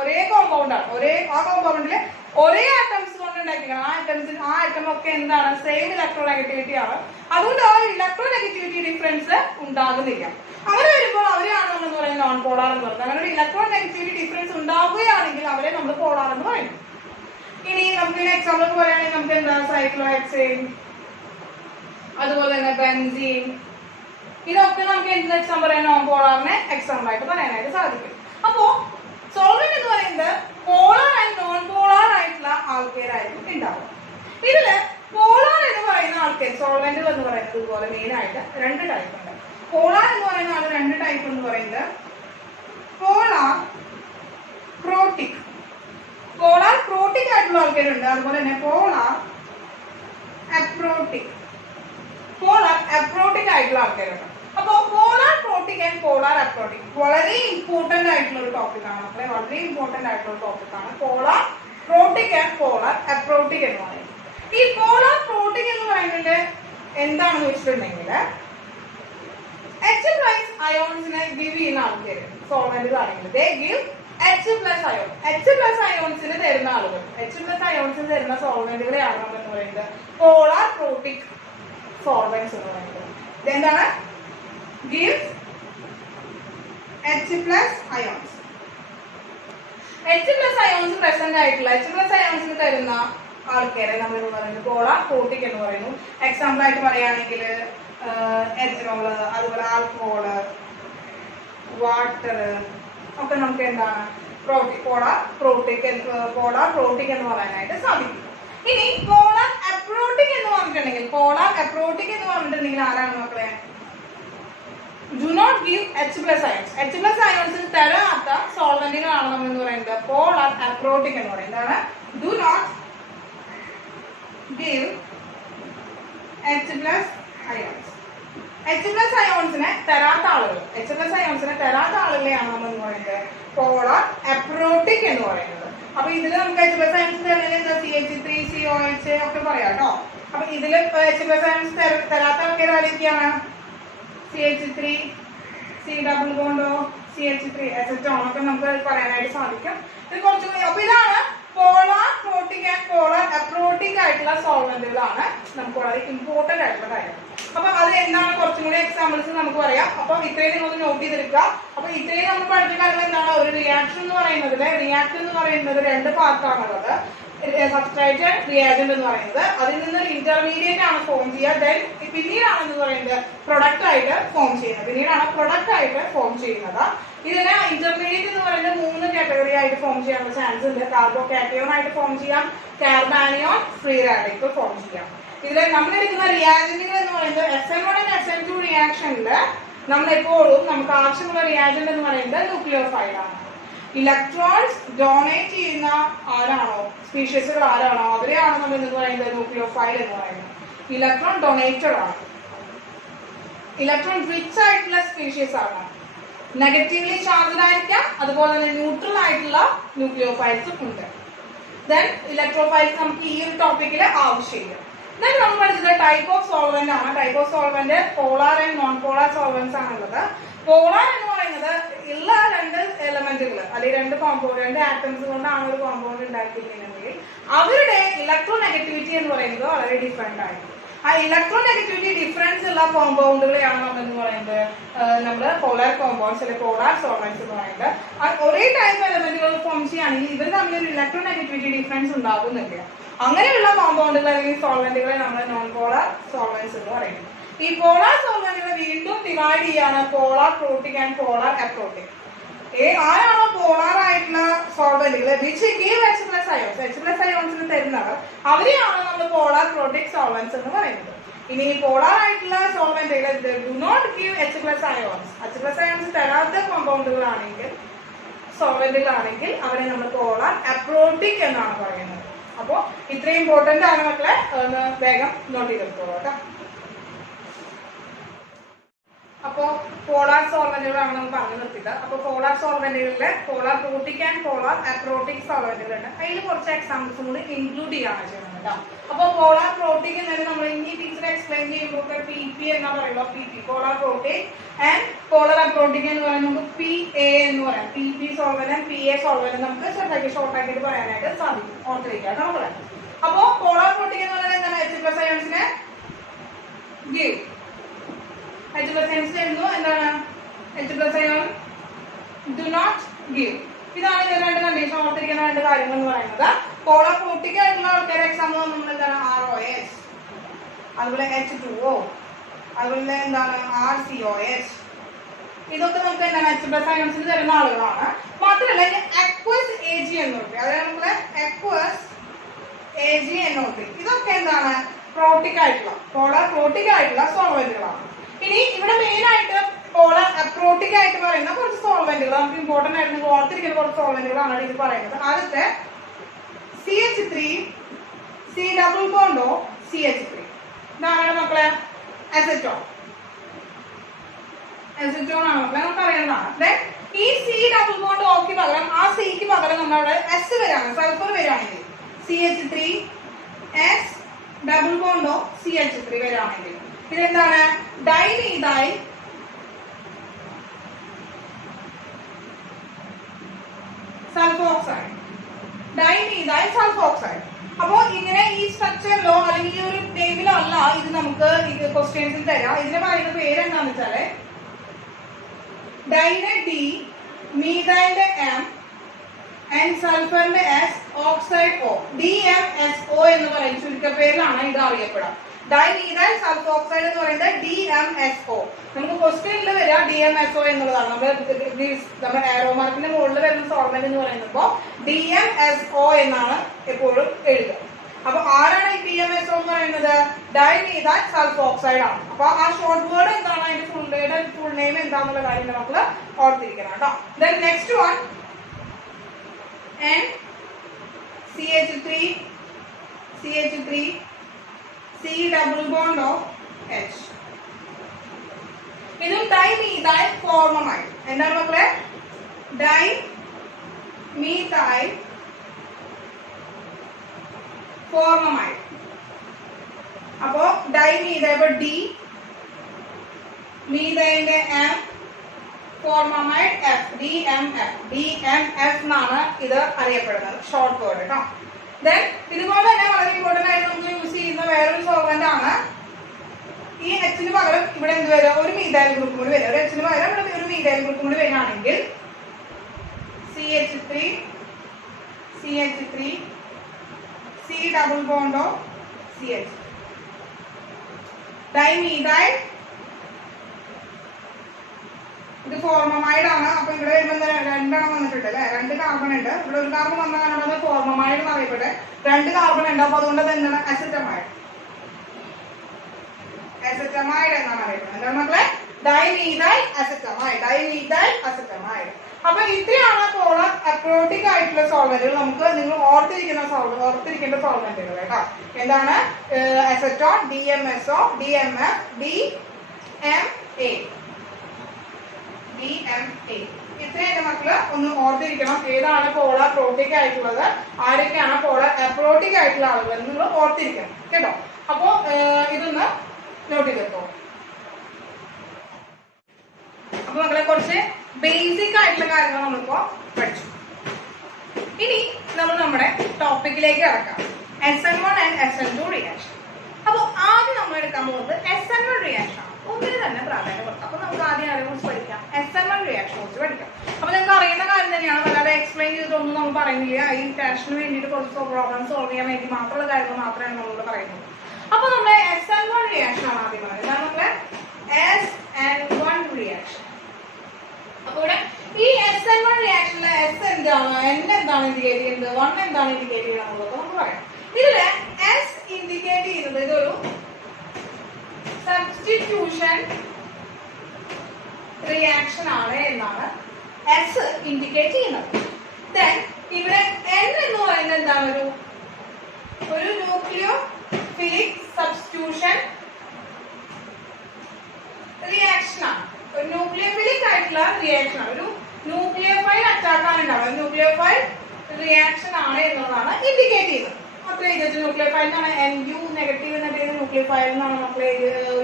ഒരേ കോമ്പൗണ്ട് ആണ്. ആ കോമ്പൗണ്ടില് ഒരേ ആറ്റംസ് കൊണ്ട് ഉണ്ടാക്കിയാണ്. ആ ആറ്റം ഒക്കെ എന്താണ്? സെയിം ഇലക്ട്രോ നെഗറ്റിവിറ്റി ആണ്. അതുകൊണ്ട് ആ ഇലക്ട്രോ നെഗറ്റിവിറ്റി ഡിഫറൻസ് ഉണ്ടാകുന്നില്ല. അങ്ങനെ വരുമ്പോൾ അവരെയാണ് നമ്മൾ എന്ന് പറയുന്നത് നോൺ പോളാർ എന്ന് പറയുന്നത്. അങ്ങനെ ഒരു ഇലക്ട്രോ നെഗറ്റിവിറ്റി ഡിഫറൻസ് ഉണ്ടാവുകയാണെങ്കിൽ അവരെ നമ്മൾ പോളാർ എന്ന് പറയുന്നു. ഇനി നമുക്ക് എക്സാമ്പിൾ പറയുകയാണെങ്കിൽ നമുക്ക് എന്താണ്? സൈക്ലോഹെക്സെയിൻ, അതുപോലെ തന്നെ ബെൻസീൻ, ഇതൊക്കെ നമുക്ക് എന്ത് എക്സാമ്പിൾ പറയാൻ? നോൺ പോളാറിനെ എക്സാമ്പിൾ ആയിട്ട് പറയാനായിട്ട് സാധിക്കും. അപ്പോ സോൾവെന്റ് എന്ന് പറയുന്നത് പോളാർ ആൻഡ് നോൺ പോളാർ ആയിട്ടുള്ള ആൾക്കാരായിരിക്കും ഉണ്ടാവുക. ഇതില് പോളാർ എന്ന് പറയുന്ന ആൾക്കാർ സോൾവെന്റ് എന്ന് പറയുന്നത് ഇതുപോലെ മെയിൻ ആയിട്ട് 2 ടൈപ്പ് ഉണ്ട്. പോളാർ എന്ന് പറയുന്ന ആൾ 2 ടൈപ്പ് എന്ന് പറയുന്നത് പോളാർ പ്രോട്ടിക്. പോളാർ പ്രോട്ടിക് ആയിട്ടുള്ള ആൾക്കാരുണ്ട്. അതുപോലെ തന്നെ പോളാർ അപ്രോട്ടിക് ആയിട്ടുള്ള ആൾക്കാരുണ്ട്. അപ്പൊ പോളാർ പ്രോട്ടിക് ആൻഡ് പോളാർ അപ്രോട്ടിക് വളരെ ഇമ്പോർട്ടന്റ് ആയിട്ടുള്ള ഒരു ടോപ്പിക്കാണ് മക്കളെ. വളരെ ഇമ്പോർട്ടന്റ് ആയിട്ടുള്ള ടോപ്പിക്കാണ് polar protic and polar aprotic എന്ന് പറയുന്നത്. ഈ പോളാർ പ്രോട്ടിക് എന്ന് പറയുന്നത് എന്താണെന്ന് വെച്ചിട്ടുണ്ടെങ്കിൽ HN അയോൺസിനെ ഗിവ് ചെയ്യുന്ന ആൾക്കാർ സോൾവെന്റ് ആണെങ്കിൽ they give H plus ion. H plus അയോൺസിന് തരുന്ന ആളുകൾ, എച്ച് പ്ലസ് അയോൺസിന് തരുന്ന സോൾവെന്റുകളെയാണ് നമ്മൾ എന്ന് പറയുന്നത് പോളാർ പ്രോട്ടിക് സോൾവെന്റ്സ് എന്ന് പറയുന്നത്. ഇതെന്താണ്? Gives H plus ions. H plus ions present ആയിട്ടുള്ള എച്ച് പ്ലസ് അയോൺസിന് തരുന്ന ആൾക്കാരെ നമ്മൾ പറയുന്നത് പോളാർ പ്രോട്ടിക് എന്ന് പറയുന്നു. എക്സാമ്പിൾ ആയിട്ട് പറയുകയാണെങ്കിൽ എഥനോള്, അതുപോലെ ആൽക്കഹോള്, വാട്ടർ ഒക്കെ നമുക്ക് എന്താണ് പോളാർ പ്രോട്ടിക് എന്ന് പറയാനായിട്ട് സാധിക്കും. ഇനി പോളാർ അപ്രോട്ടിക് എന്ന് പറഞ്ഞിട്ടുണ്ടെങ്കിൽ ആരാണ് മക്കളെ? Do not give H plus ions. H plus അയോൺസിന് തരാത്ത സോൾവെന്റിനാണ് നമ്മൾ എന്ന് പറയുന്നത് പോളാർ അപ്രോട്ടിക് എന്ന് പറയുന്നത്. Do not give H plus ions. H plus അയോൺസിനെ തരാത്ത ആളുകളെയാണ് നമ്മൾ എന്ന് പറയുന്നത് പോളാർ അപ്രോട്ടിക് എന്ന് പറയുന്നത്. അപ്പൊ ഇതിൽ നമുക്ക് എച്ച് പ്ലസ് അയോൺസ് തരുന്നത് CH3 COH ഒക്കെ പറയാം കേട്ടോ. അപ്പൊ ഇതില് എച്ച് പ്ലസ് അയോൺസ് തരാത്ത ആൾക്കാർ ആരൊക്കെയാണ്? CH3 C double ബോണ്ടോ CH3 acetone ഒക്കെ നമുക്ക് പറയാനായിട്ട് സാധിക്കും. ഇത് കുറച്ചുകൂടി. അപ്പൊ ഇതാണ് പോളാർ പ്രോട്ടിക് ആൻഡ് പോളാർ അപ്രോട്ടിക് ആയിട്ടുള്ള സോൾവെന്റുകളാണ് നമുക്ക് വളരെ ഇമ്പോർട്ടന്റ് ആയിട്ടുള്ള കാര്യം. അപ്പൊ അത് എന്താണ് കുറച്ചും കൂടി എക്സാമ്പിൾസ് നമുക്ക് പറയാം. അപ്പൊ ഇത്രയും നിങ്ങൾ നോട്ട് ചെയ്തെടുക്കുക. അപ്പൊ ഇത്രയും നമ്മൾ പഠിച്ച കാര്യങ്ങൾ എന്താണ്? ഒരു റിയാക്ഷൻ എന്ന് പറയുന്നത് രണ്ട് പാർട്ടാണുള്ളത്. സബ്സ്ട്രേറ്റ് റിയാജന്റ് എന്ന് പറയുന്നത്, അതിൽ നിന്ന് ഇന്റർമീഡിയറ്റ് ആണ് ഫോം ചെയ്യുക. പിന്നീടാണ് എന്ന് പറയുന്നത് പ്രൊഡക്റ്റ് ആയിട്ട് ഫോം ചെയ്യുന്നത്. ഇതിനെ ഇന്റർമീഡിയറ്റ് എന്ന് പറയുന്നത് 3 കാറ്റഗറി ആയിട്ട് ഫോം ചെയ്യാനുള്ള ചാൻസ് ഉണ്ട്. കാർബോ കാറ്റയോൺ ആയിട്ട് ഫോം ചെയ്യാം, കാർബാനിയോൺ, ഫ്രീ റാഡിക്കൽ ഫോം ചെയ്യാം. ഇതിൽ നമ്മൾ എടുക്കുന്ന റിയാജന്റുകൾ എന്ന് പറയുന്നത് SN1 and SN2 റിയാക്ഷനിൽ നമ്മളെപ്പോഴും നമുക്ക് ആവശ്യമുള്ള റിയാജന്റ് എന്ന് പറയുന്നത് ന്യൂക്ലിയോഫൈഡ് ആണ്. ഇലക്ട്രോൺസ് ഡൊണേറ്റ് ചെയ്യുന്ന സ്പീഷീസുകൾ ആരാണോ അവരെയാണ് നമ്മൾ എന്ന് പറയുന്നത് ന്യൂക്ലിയോഫൈഡ് എന്ന് പറയുന്നത്. ഇലക്ട്രോൺ ഡൊണേറ്റഡ് ആണ്. ഇലക്ട്രോൺ റിച്ച് ആയിട്ടുള്ള സ്പീഷീസ് ആണ്. നെഗറ്റീവ്ലി ചാർജ്ഡ് ആയിരിക്കാം, അതുപോലെ തന്നെ ന്യൂട്രൽ ആയിട്ടുള്ള ന്യൂക്ലിയോഫൈൽസും ഉണ്ട്. ദെൻ ഇലക്ട്രോഫൈൽസ് നമുക്ക് ഈ ഒരു ടോപ്പിക്കിൽ ആവശ്യമില്ല. ദെൻ നമ്മൾ പഠിച്ചത് ടൈപ്പ് ഓഫ് സോൾവെന്റ് ആണ്. Type of solvent polar and non polar solvents ആണുള്ളത്. പോളാർ എന്ന് പറയുന്നത് ഉള്ള 2 എലമെന്റുകൾ അല്ലെങ്കിൽ 2 ആറ്റംസ് കൊണ്ടാണ് ഒരു കോമ്പൗണ്ട് ഉണ്ടാക്കിയിരിക്കുന്നതെങ്കിൽ അവരുടെ ഇലക്ട്രോനെഗറ്റിവിറ്റി എന്ന് പറയുന്നത് വളരെ ഡിഫറെന്റ് ആയിരിക്കും. ആ ഇലക്ട്രോനെഗറ്റിവിറ്റി ഡിഫറൻസ് ഉള്ള കോമ്പൗണ്ടുകളെയാണ് നമ്മൾ എന്ന് പറയുന്നത് നമ്മുടെ പോളാർ കോമ്പൗണ്ട്സ് അല്ലെങ്കിൽ പോളാർ സോൾവെന്റ്സ് എന്ന് പറയുന്നത്. ഒരേ ടൈപ്പ് എലമെന്റുകൾ ഫോം ചെയ്യുകയാണെങ്കിൽ ഇവർ തമ്മിൽ ഒരു ഇലക്ട്രോനെഗറ്റിവിറ്റി ഡിഫറൻസ് ഉണ്ടാകുന്നില്ല. അങ്ങനെയുള്ള കോമ്പൗണ്ടുകൾ അല്ലെങ്കിൽ സോൾവെന്റുകളെ നമ്മൾ നോൺ പോളാർ സോൾവെന്റ്സ് എന്ന് പറയുന്നത്. ഈ പോളാർ സോൾവെന്റുകളെ വീണ്ടും ഡിവൈഡ് ചെയ്യാണ് പോളാർ പ്രോട്ടിക് ആൻഡ് പോളാർ അപ്രോട്ടിക്. ആരാണോ പോളാർ ആയിട്ടുള്ള സോൾവെന്റുകൾ വിച്ച് ഗീവ് എച്ച് പ്ലസ് അയോൺസിന് തരുന്നവർ അവരെയാണ് നമ്മൾ പോളാർ പ്രോട്ടിക് സോൾവെന്റ്സ് എന്ന് പറയുന്നത്. ഇനി പോളാർ ആയിട്ടുള്ള സോൾവെന്റുകൾ do not give H plus ions തരാത്ത കോമ്പൗണ്ടുകളാണെങ്കിൽ സോൾവെന്റുകളാണെങ്കിൽ അവരെ നമ്മൾ പോളാർ അപ്രോട്ടിക് എന്നാണ് പറയുന്നത്. അപ്പോൾ ഇത്രയും ഇമ്പോർട്ടന്റ് ആണ് മക്കളെ, ഒന്ന് വേഗം നോട്ട് ചെയ്തെടുത്തോളൂ കേട്ടോ. അപ്പോൾ പോളാർ സോൾവെന്റുകളാണ് നമ്മൾ പറഞ്ഞു നിർത്തിയത്. അപ്പോൾ പോളാർ സോൾവെന്റുകളിലെ polar protic and polar aprotic സോൾവെന്റുകളുണ്ട്. അതിൽ കുറച്ച് എക്സാമ്പിൾസും കൂടി ഇൻക്ലൂഡ് ചെയ്യാണ് ചെയ്യുന്നത് കേട്ടോ. അപ്പോൾ പോളാർ പ്രോട്ടിക് എന്നതിന് നമ്മൾ ഇനി ടീച്ചർ എക്സ്പ്ലെയിൻ ചെയ്യുമ്പോൾ PP എന്നാ പറയുള്ളൂ. PP polar protic and polar aprotic എന്ന് പറയുന്നത് നമുക്ക് PA എന്ന് പറയാം. PP സോൾവെന്റ് PA സോൾവെന്റ് നമുക്ക് ചെറുതാക്കി ഷോർട്ടാക്കിയിട്ട് പറയാനായിട്ട് സാധിക്കും. ഓർത്തിരിക്കുക നമ്മൾ. അപ്പോൾ പോളാർ പ്രോട്ടിക് എന്ന് പറയുന്നത് എന്താണ്? H+ അയോൺസിനെ ഗിവ്. H+ അയോൺസ് എഴുതുന്നു എന്താണ്? H+ ion do not give. ഇതാണ് ഇതിന്റെ 2 കണ്ടീഷൻ. ഓർത്തിരിക്കുന്ന 2 കാര്യങ്ങൾ എന്ന് പറയുന്നത്. പോളാർ പ്രോട്ടിക് ആയിട്ടുള്ള ആൾക്കാരെ എക്സാമ്പിൾ നമ്മൾ എന്താണ്? ROH, അതുപോലെ H2O, അതുപോലെ എന്താണ് RCOH. ഇതൊക്കെ നമുക്ക് എന്താണ്? H+ അയോൺസിന് തരുന്ന ആളുകളാണ്. മാത്രമല്ല അക്വസ് AG NO3, അതായത് നമ്മള് അക്വസ് AG NO3 ഇതൊക്കെ എന്താണ്? പ്രോട്ടിക് ആയിട്ടുള്ള പോളാർ പ്രോട്ടിക് ആയിട്ടുള്ള സോൾവെന്റുകളാണ്. ഇനി ഇവിടെ മെയിൻ ആയിട്ട് പോളാർ അപ്രോട്ടിക് ആയിട്ട് പറയുന്ന കുറച്ച് സോൾവെന്റുകൾ നമുക്ക് ഇമ്പോർട്ടന്റ് ആയിട്ട് നിങ്ങൾ ഓർത്തിരിക്കുന്ന കുറച്ച് സോൾവെന്റുകളാണ് ഇത് പറയുന്നത്. ആദ്യത്തെ CH3 C ഡബിൾ ബോണ്ടോ CH3. ഇതാണ് മക്കളെ അസറ്റോൺ. അസറ്റോൺ ആണ് മക്കളെ, നമുക്ക് അറിയുന്നതാണ്. ഈ C ഡബിൾ ബോണ്ട് ഓക്ക് പകരം ആ സിക്ക് പകരം നമ്മുടെ S വരാണ്, സൾഫർ വരികയാണെങ്കിൽ CH3 S ഡബിൾ ബോണ്ടോ CH3 വരികയാണെങ്കിൽ ഇതെന്താണ്? Dimethyl sulphoxide. അപ്പോൾ ഇങ്ങനെ ഈ സ്ട്രക്ചറിലോ അല്ലെങ്കിൽ ഈ ഒരു ടേബിളോ അല്ല ഇത് നമുക്ക് ഇത് ക്വസ്റ്റ്യൻസിൽ തരാം. ഇതിന് പറയുന്ന പേര് എന്താണെന്ന് വെച്ചാല് ഡൈന്റെ ഡി, മീഥൈലിന്റെ എം ആൻഡ് സൾഫറിന്റെ എസ്, ഓക്സൈഡ് ഒ. DMSO എന്ന് പറയുന്ന ചുരുക്കപ്പേരിലാണ് ഇത് അറിയപ്പെടുക. ഡൈമീഥൈൽ സൾഫോക്സൈഡ് എന്ന് പറയുന്നത് DMSO. നമുക്ക് ക്വസ്റ്റ്യനിൽ വരിക DMSO എന്നുള്ളതാണ്. നമ്മുടെ ആരോ മാർക്കിന്റെ മുകളിൽ വരുന്ന സോൾവെന്റ് എന്ന് പറയുമ്പോൾ DMSO എന്നാണ് എപ്പോഴും എഴുതുക. അപ്പൊ ആരാണ് ഈ DMSO എന്ന് പറയുന്നത്? ഡൈമീഥൈൽ സൾഫോക്സൈഡ് ആണ്. അപ്പൊ ആ ഷോർട്ട് വേർഡ് എന്താണ്, അതിന്റെ ഫുൾ നെയിം എന്താണെന്നുള്ള കാര്യം നമുക്ക് ഓർത്തിരിക്കണം കേട്ടോ. Then next one NCH3 C double bond of H. ഇതും ഡൈമീഥൈൽ ഫോർമമൈഡ്. എന്താണ് മക്കളെ? ഡൈമീഥൈൽ ഫോർമമൈഡ്. അപ്പോ ഡൈമീഥൈൽ, ഇപ്പൊ ഡി, മീഥൈലിന്റെ എം, ഫോർമമൈഡ് എഫ്, DMF എന്നാണ് ഇത് അറിയപ്പെടുന്നത്, ഷോർട്ട് വേർഡ് കേട്ടോ. ദെൻ ഇതുപോലെ തന്നെ വളരെ ഇമ്പോർട്ടന്റ് ആയിട്ട് നമുക്ക് യൂസ് ചെയ്യുന്ന വേറൊരു സോൾവെന്റ് ആണ്. ഈ എച്ചിന് പകരം ഇവിടെ എന്ത് വരിക? ഒരു മീഥൈൽ ഗ്രൂപ്പ് കൂടി വരിക. ഒരു എച്ചിന് പകരം ഇവിടെ ഒരു മീഥൈൽ ഗ്രൂപ്പ് കൂടി വരികയാണെങ്കിൽ CH3 C double bond of CH. Dimethyl ഇത് ഫോർമമൈഡ് ആണ്. അപ്പൊ ഇവിടെ വരുമ്പോൾ രണ്ടെണ്ണം വന്നിട്ടുണ്ട് അല്ലെ, 2 കാർബൺ ഉണ്ട്. ഇവിടെ ഒരു കാർബൺ വന്ന കാരണം ഫോർമമൈഡ് എന്ന് അറിയപ്പെട്ടെ 2 കാർബൺ ഉണ്ട്. അപ്പൊ അതുകൊണ്ട് എന്താണ്? അസെറ്റമൈഡ് എന്നാണ് അറിയപ്പെടുന്നത്. എന്താണ് മക്കളെ? ഡൈമീഥൈൽ അസെറ്റമൈഡ്. അപ്പൊ ഇത്രയാണ് പോളർ അപ്രോട്ടിക് ആയിട്ടുള്ള സോൾവെന്റുകൾ. നമുക്ക് നിങ്ങൾ ഓർത്തിരിക്കേണ്ട സോൾവെന്റുകൾ കേട്ടോ. എന്താണ്? Acetone, DMSO, DMF, DMA. ഇത്രയും മക്കള് ഒന്ന് ഓർത്തിരിക്കണം. ഏതാണ് പോളർ പ്രോട്ടിക് ആയിട്ടുള്ളത്, ആരൊക്കെയാണ് പോളർ അപ്രോട്ടിക് ആയിട്ടുള്ള ആളുകൾ എന്ന് ഓർത്തിരിക്കണം കേട്ടോ. അപ്പോ ഇതൊന്ന് നോട്ട് ചെയ്തെടുത്തോ. അപ്പൊ മക്കളെ കുറച്ച് ബേസിക് ആയിട്ടുള്ള കാര്യങ്ങൾ നമ്മളിപ്പോ പഠിച്ചു. ഇനി നമ്മൾ നമ്മുടെ ടോപ്പിക്കിലേക്ക് കിടക്കാം. SN1 and SN2 reaction. അപ്പൊ ആദ്യം നമ്മൾ എടുക്കാൻ പോകുന്നത് SN1 റിയാക്ഷൻ ആണ്. ഒന്നിന് തന്നെ പ്രാധാന്യം കൊടുക്കാം. അപ്പൊ നമുക്ക് ആദ്യം അതിനെ കുറിച്ച് പഠിക്കാം. SN1 റിയാക്ഷനെ കുറിച്ച് പഠിക്കാം. അപ്പൊ നിങ്ങൾക്ക് അറിയുന്ന കാര്യം തന്നെയാണ്, വല്ലാതെ എക്സ്പ്ലെയിൻ ചെയ്തിട്ടൊന്നും നമ്മൾ പറയുന്നില്ല. ഈ ടെസ്റ്റിന് വേണ്ടിയിട്ട് കുറച്ച് പ്രോബ്ലം സോൾവ് ചെയ്യാൻ വേണ്ടി മാത്രമുള്ള കാര്യങ്ങൾ മാത്രമാണ് നമ്മളോട് പറയുന്നത്. അപ്പൊ നമ്മുടെ SN1 റിയാക്ഷൻ ആണ് ആദ്യം പറയുന്നത്. നമ്മുടെ SN1 റിയാക്ഷൻ. അപ്പൊ ഇവിടെ ഈ SN1 റിയാക്ഷനിലെ S എന്താണ്, N എന്താണ് ഇൻഡിക്കേറ്റ് ചെയ്യുന്നത്, 1 എന്താണ് ഇൻഡിക്കേറ്റ് ചെയ്യുന്നത് എന്നുള്ളത് നമുക്ക് പറയാം. ഇതില് S ഇൻഡിക്കേറ്റ് ചെയ്യുന്നത് ഇതൊരു സബ്സ്റ്റിറ്റ്യൂഷൻ റിയാക്ഷൻ ആണ് എന്നാണ് S ഇൻഡിക്കേറ്റ് ചെയ്യുന്നത്. ദെൻ ഇവിടെ N എന്ന് പറയുന്നത് എന്താണ്? ഒരു ന്യൂക്ലിയോഫിലിക് സബ്സ്റ്റിറ്റ്യൂഷൻ റിയാക്ഷൻ ആണ്. ഒരു ന്യൂക്ലിയോഫിലിക് ആയിട്ടുള്ള റിയാക്ഷൻ ആണ്. ഒരു ന്യൂക്ലിയോഫൈൽ അറ്റാക്ക് ആണ് ഉണ്ടാവുക. ന്യൂക്ലിയോഫൈൽ റിയാക്ഷൻ ആണ് എന്നുള്ളതാണ് ഇൻഡിക്കേറ്റ് ചെയ്യുന്നത്. മക്കളെ ഇത് ന്യൂക്ലിയോഫൈൽ എന്നാണ് NU നെഗറ്റീവ് എന്നിട്ട് ന്യൂക്ലിയോഫൈൽ എന്നാണ് മക്കളെ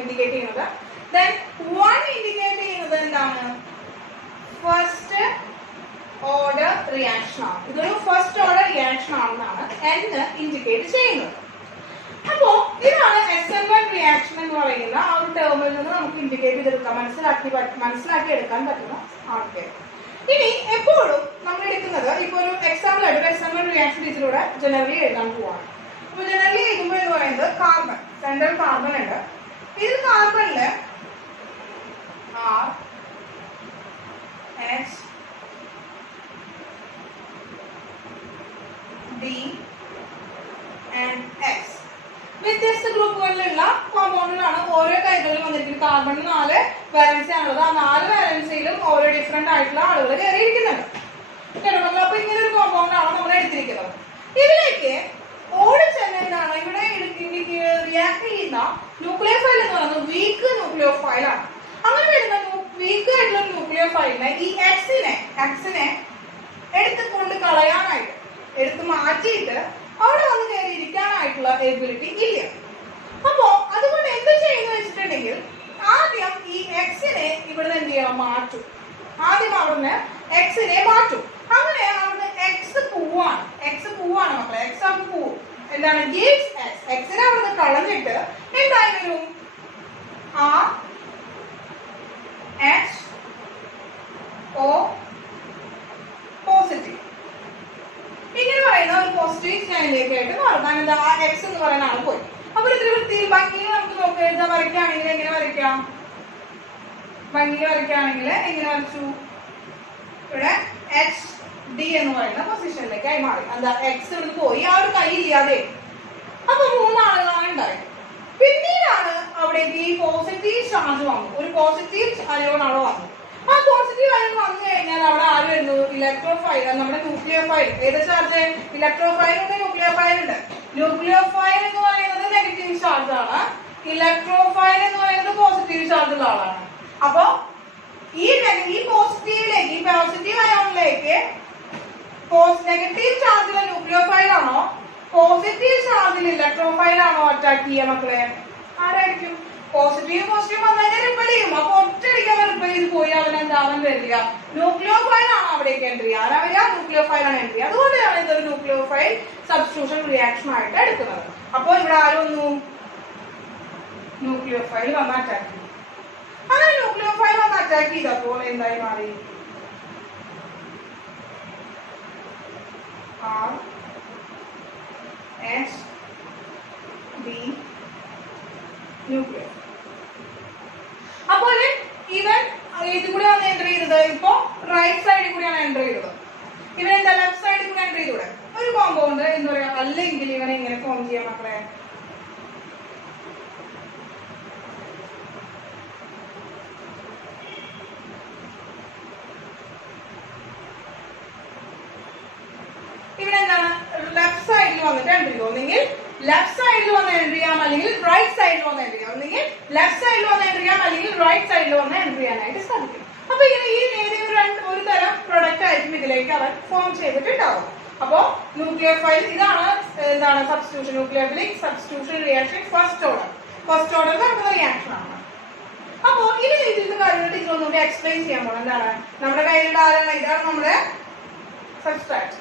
ഇൻഡിക്കേറ്റ് ചെയ്യുന്നത്. ദെൻ 1 ഇൻഡിക്കേറ്റ് ചെയ്യുന്നത് എന്താണ്? ഫസ്റ്റ് ഓർഡർ റിയാക്ഷൻ ആണ്. ഇതൊരു ഫസ്റ്റ് ഓർഡർ റിയാക്ഷൻ ആണെന്നാണ് N ഇൻഡിക്കേറ്റ് ചെയ്യുന്നത്. അപ്പോ ഇതാണ് SN1 റിയാക്ഷൻ എന്ന് പറയുന്ന ആ ഒരു ടേമിൽ നിന്ന് നമുക്ക് ഇൻഡിക്കേറ്റ് ചെയ്തെടുക്കാം, മനസ്സിലാക്കി എടുക്കാൻ പറ്റുന്ന ആൾക്കാർ. ഇനി എപ്പോഴും നമ്മൾ എടുക്കുന്നത് ഇപ്പൊ ഒരു എക്സാമ്പിൾ ആയിട്ട് SN1 റിയാക്ഷൻ ടീച്ചറിലൂടെ ജനറലി എഴുതാൻ പോവാണ്. അപ്പൊ ജനറലി എഴുതുമ്പോൾ എന്ന് പറയുന്നത് കാർബൺ, സെൻട്രൽ കാർബൺ ഉണ്ട്. ഇതിൽ കാർബണില് R H D and X വ്യത്യസ്ത ഗ്രൂപ്പുകളിലുള്ള കോമ്പൗണ്ടുകളാണ് ഓരോ കൈകളിലും വന്നിരിക്കുന്നത്. കാർബണിന് 4 വാലൻസി ആണുള്ളത്. ആ 4 വാലൻസിയിലും ഓരോ ഡിഫറെന്റ് ആയിട്ടുള്ള ആളുകൾ കയറിയിരിക്കുന്നുണ്ട്. അപ്പൊ ഇങ്ങനെ ഒരു കോമ്പൗണ്ട് ആണ് നമ്മൾ എടുത്തിരിക്കുന്നത്. ഇതിലേക്ക് ഓടിച്ചെന്ന് എന്താണ് ഇവിടെ റിയാക്ട് ചെയ്യുന്ന ന്യൂക്ലിയോഫൈൽ എന്ന് പറയുന്നത് വീക്ക് ന്യൂക്ലിയോഫൈൽ ആണ്. അങ്ങനെ വരുന്ന വീക്ക് ആയിട്ടുള്ള ന്യൂക്ലിയോഫൈലിനെ ഈ എക്സിനെ എടുത്തുകൊണ്ട് കളയാനായിട്ട് എടുത്ത് മാറ്റിയിട്ട് അവിടെ വന്ന് കയറി ഇരിക്കാനായിട്ടുള്ള എബിലിറ്റി ഇല്ല. അപ്പോ അതുകൊണ്ട് എന്ത് ചെയ്യുന്നു വെച്ചിട്ടുണ്ടെങ്കിൽ ആദ്യം ഈ എക്സിനെ ഇവിടുന്ന് എന്ത് ചെയ്യണം? മാറ്റും. ആദ്യം അവിടുന്ന് എക്സിനെ മാറ്റും. അങ്ങനെ അവിടുന്ന് എക്സ് പൂവാണ് മക്കളെ. എക്സ് ആണ് പൂ. എന്താണ് ഗിവ്സ് എക്സ്. എക്സിനെ അവിടുന്ന് കളഞ്ഞിട്ട് എന്തായി വരും? R H O positive. ഇങ്ങനെ പറയുന്ന ഒരു പോസിറ്റീവ് സൈനിലേക്ക് ആയിട്ട് മാറും. എന്താ എക്സ് എന്ന് പറയുന്ന ആൾ പോയി. അപ്പൊ ഇത്തിരി വൃത്തിയിൽ ഭംഗിയിൽ നമുക്ക് നോക്കുക. എഴുതാൻ വരയ്ക്കുകയാണെങ്കിൽ എങ്ങനെ വരയ്ക്കാം? ഭംഗിയിൽ വരയ്ക്കുകയാണെങ്കിൽ എങ്ങനെ വരച്ചു? ഇവിടെ എച്ച് ഡി എന്ന് പറയുന്ന പൊസിഷനിലേക്കായി മാറി. എന്താ എക്സ് ഇവിടെ പോയി, ആ ഒരു കൈ ഇല്ലാതെ. അപ്പൊ 3 ആളുകളാണ് ഉണ്ടായത്. പിന്നീടാണ് അവിടേക്ക് ഈ പോസിറ്റീവ് ചാർജ് വന്നു. ഒരു പോസിറ്റീവ് അയോൺ അവിടെ വന്നു. ആ പോസിറ്റീവ് അയോൺ വന്നു കഴിഞ്ഞാൽ അവിടെ ആര് വരുന്നു? ഇലക്ട്രോഫൈൽ, നമ്മുടെ ന്യൂക്ലിയോഫൈൽ. ഏത് ചാർജ്? ഇലക്ട്രോഫൈൽ ഉണ്ട്, ന്യൂക്ലിയോഫൈൽ ഉണ്ട്. ന്യൂക്ലിയോഫൈൽ എന്ന് പറയുന്നത് നെഗറ്റീവ് ചാർജ് ആണ്. ഇലക്ട്രോഫൈൽ എന്ന് പറയുന്നത് പോസിറ്റീവ് ചാർജ് ഉള്ള ആളാണ്. അപ്പൊ ഈ പോസിറ്റീവിലേക്ക്, ഈ പോസിറ്റീവ് അയോണിലേക്ക് നെഗറ്റീവ് ചാർജിലെ ന്യൂക്ലിയോഫൈൽ ആണോ, പോസിറ്റീവ് ചാർജിൽ ഇലക്ട്രോഫൈൽ ആണോ അറ്റാക്ക് ചെയ്യുക മക്കളെ? ആരായിരിക്കും? പോസിറ്റീവ് വന്നു കഴിഞ്ഞാൽ റിപ്പൽ ചെയ്യും. അപ്പൊ ഒറ്റയടിക്കാൻ റിപ്പൽ ചെയ്ത് പോയി അവൻ എന്താവാൻ വരിക? ന്യൂക്ലിയോഫൈൽ ആണ് അവിടേക്ക് എൻട്രി. ആരാ വരിക? ന്യൂക്ലിയോഫൈൽ ആണ് എൻട്രി. അതുകൊണ്ടാണ് ഇതൊരു ന്യൂക്ലിയോഫൈൽ സബ്സ്റ്റിറ്റ്യൂഷൻ റിയാക്ഷൻ ആയിട്ട് എടുക്കുന്നത്. അപ്പൊ ഇവിടെ ആരൊന്നു ന്യൂക്ലിയോഫൈൽ വന്ന് അറ്റാക്ക് ചെയ്യും. അങ്ങനെ ന്യൂക്ലിയോഫൈൽ വന്ന് അറ്റാക്ക് ചെയ്തപ്പോൾ എന്തായി മാറി? R H D nucleus. അപ്പോൾ ഇവൻ ഇതിൽ കൂടെയാണ് എൻ്റർ ചെയ്തത്. ഇപ്പോ റൈറ്റ് സൈഡിൽ കൂടെയാണ് എൻ്റർ ചെയ്തത്. ഇവൻ എന്താ ലെഫ്റ്റ് സൈഡിൽ കൂടെ എൻ്റർ ചെയ്തൂടെ? ഒരു കോമ്പൗണ്ട് എന്താ പറയാ, അല്ലെങ്കിൽ ഇവനെ ഇങ്ങനെ ഫോം ചെയ്യാം മക്കളെ. ഇവനെന്താണ് ലെഫ്റ്റ് സൈഡിൽ വന്നിട്ട് എൻ്റർ ചെയ്തു. ഒന്നെങ്കിൽ ലെഫ്റ്റ് സൈഡിൽ വന്ന് എൻ്റർ ചെയ്യാം, അല്ലെങ്കിൽ റൈറ്റ് സൈഡിൽ വന്ന് എൻ്റർ ചെയ്യാം. ഒന്നെങ്കിൽ ലെഫ്റ്റ് സൈഡിൽ വന്ന് എൻ്റർ ചെയ്യാം, അല്ലെങ്കിൽ റൈറ്റ് സൈഡിൽ വന്ന് എൻ്റർ ചെയ്യാനായിട്ട് സാധിക്കും. അപ്പൊ ഇങ്ങനെ ഈ ഏതെങ്കിലും ഒരു തരം പ്രൊഡക്റ്റ് ആയിരിക്കും ഇതിലേക്ക് അവർ ഫോം ചെയ്തിട്ടുണ്ടാവും. അപ്പോ ന്യൂക്ലിയോഫൈൽ ഇതാണ് എന്താണ് substitution, nucleophilic substitution reaction first order നടക്കുന്ന റിയാക്ഷൻ ആണ്. അപ്പോ ഇനി ഇതിന്റെ കാര്യങ്ങൾ ടീച്ചർ ഒന്നുകൂടി എക്സ്പ്ലെയിൻ ചെയ്യാൻ പോകണം. എന്താണ് നമ്മുടെ കയ്യിലുള്ള ആരാണ്? ഇതാണ് നമ്മുടെ സബ്സ്ട്രാറ്റ്.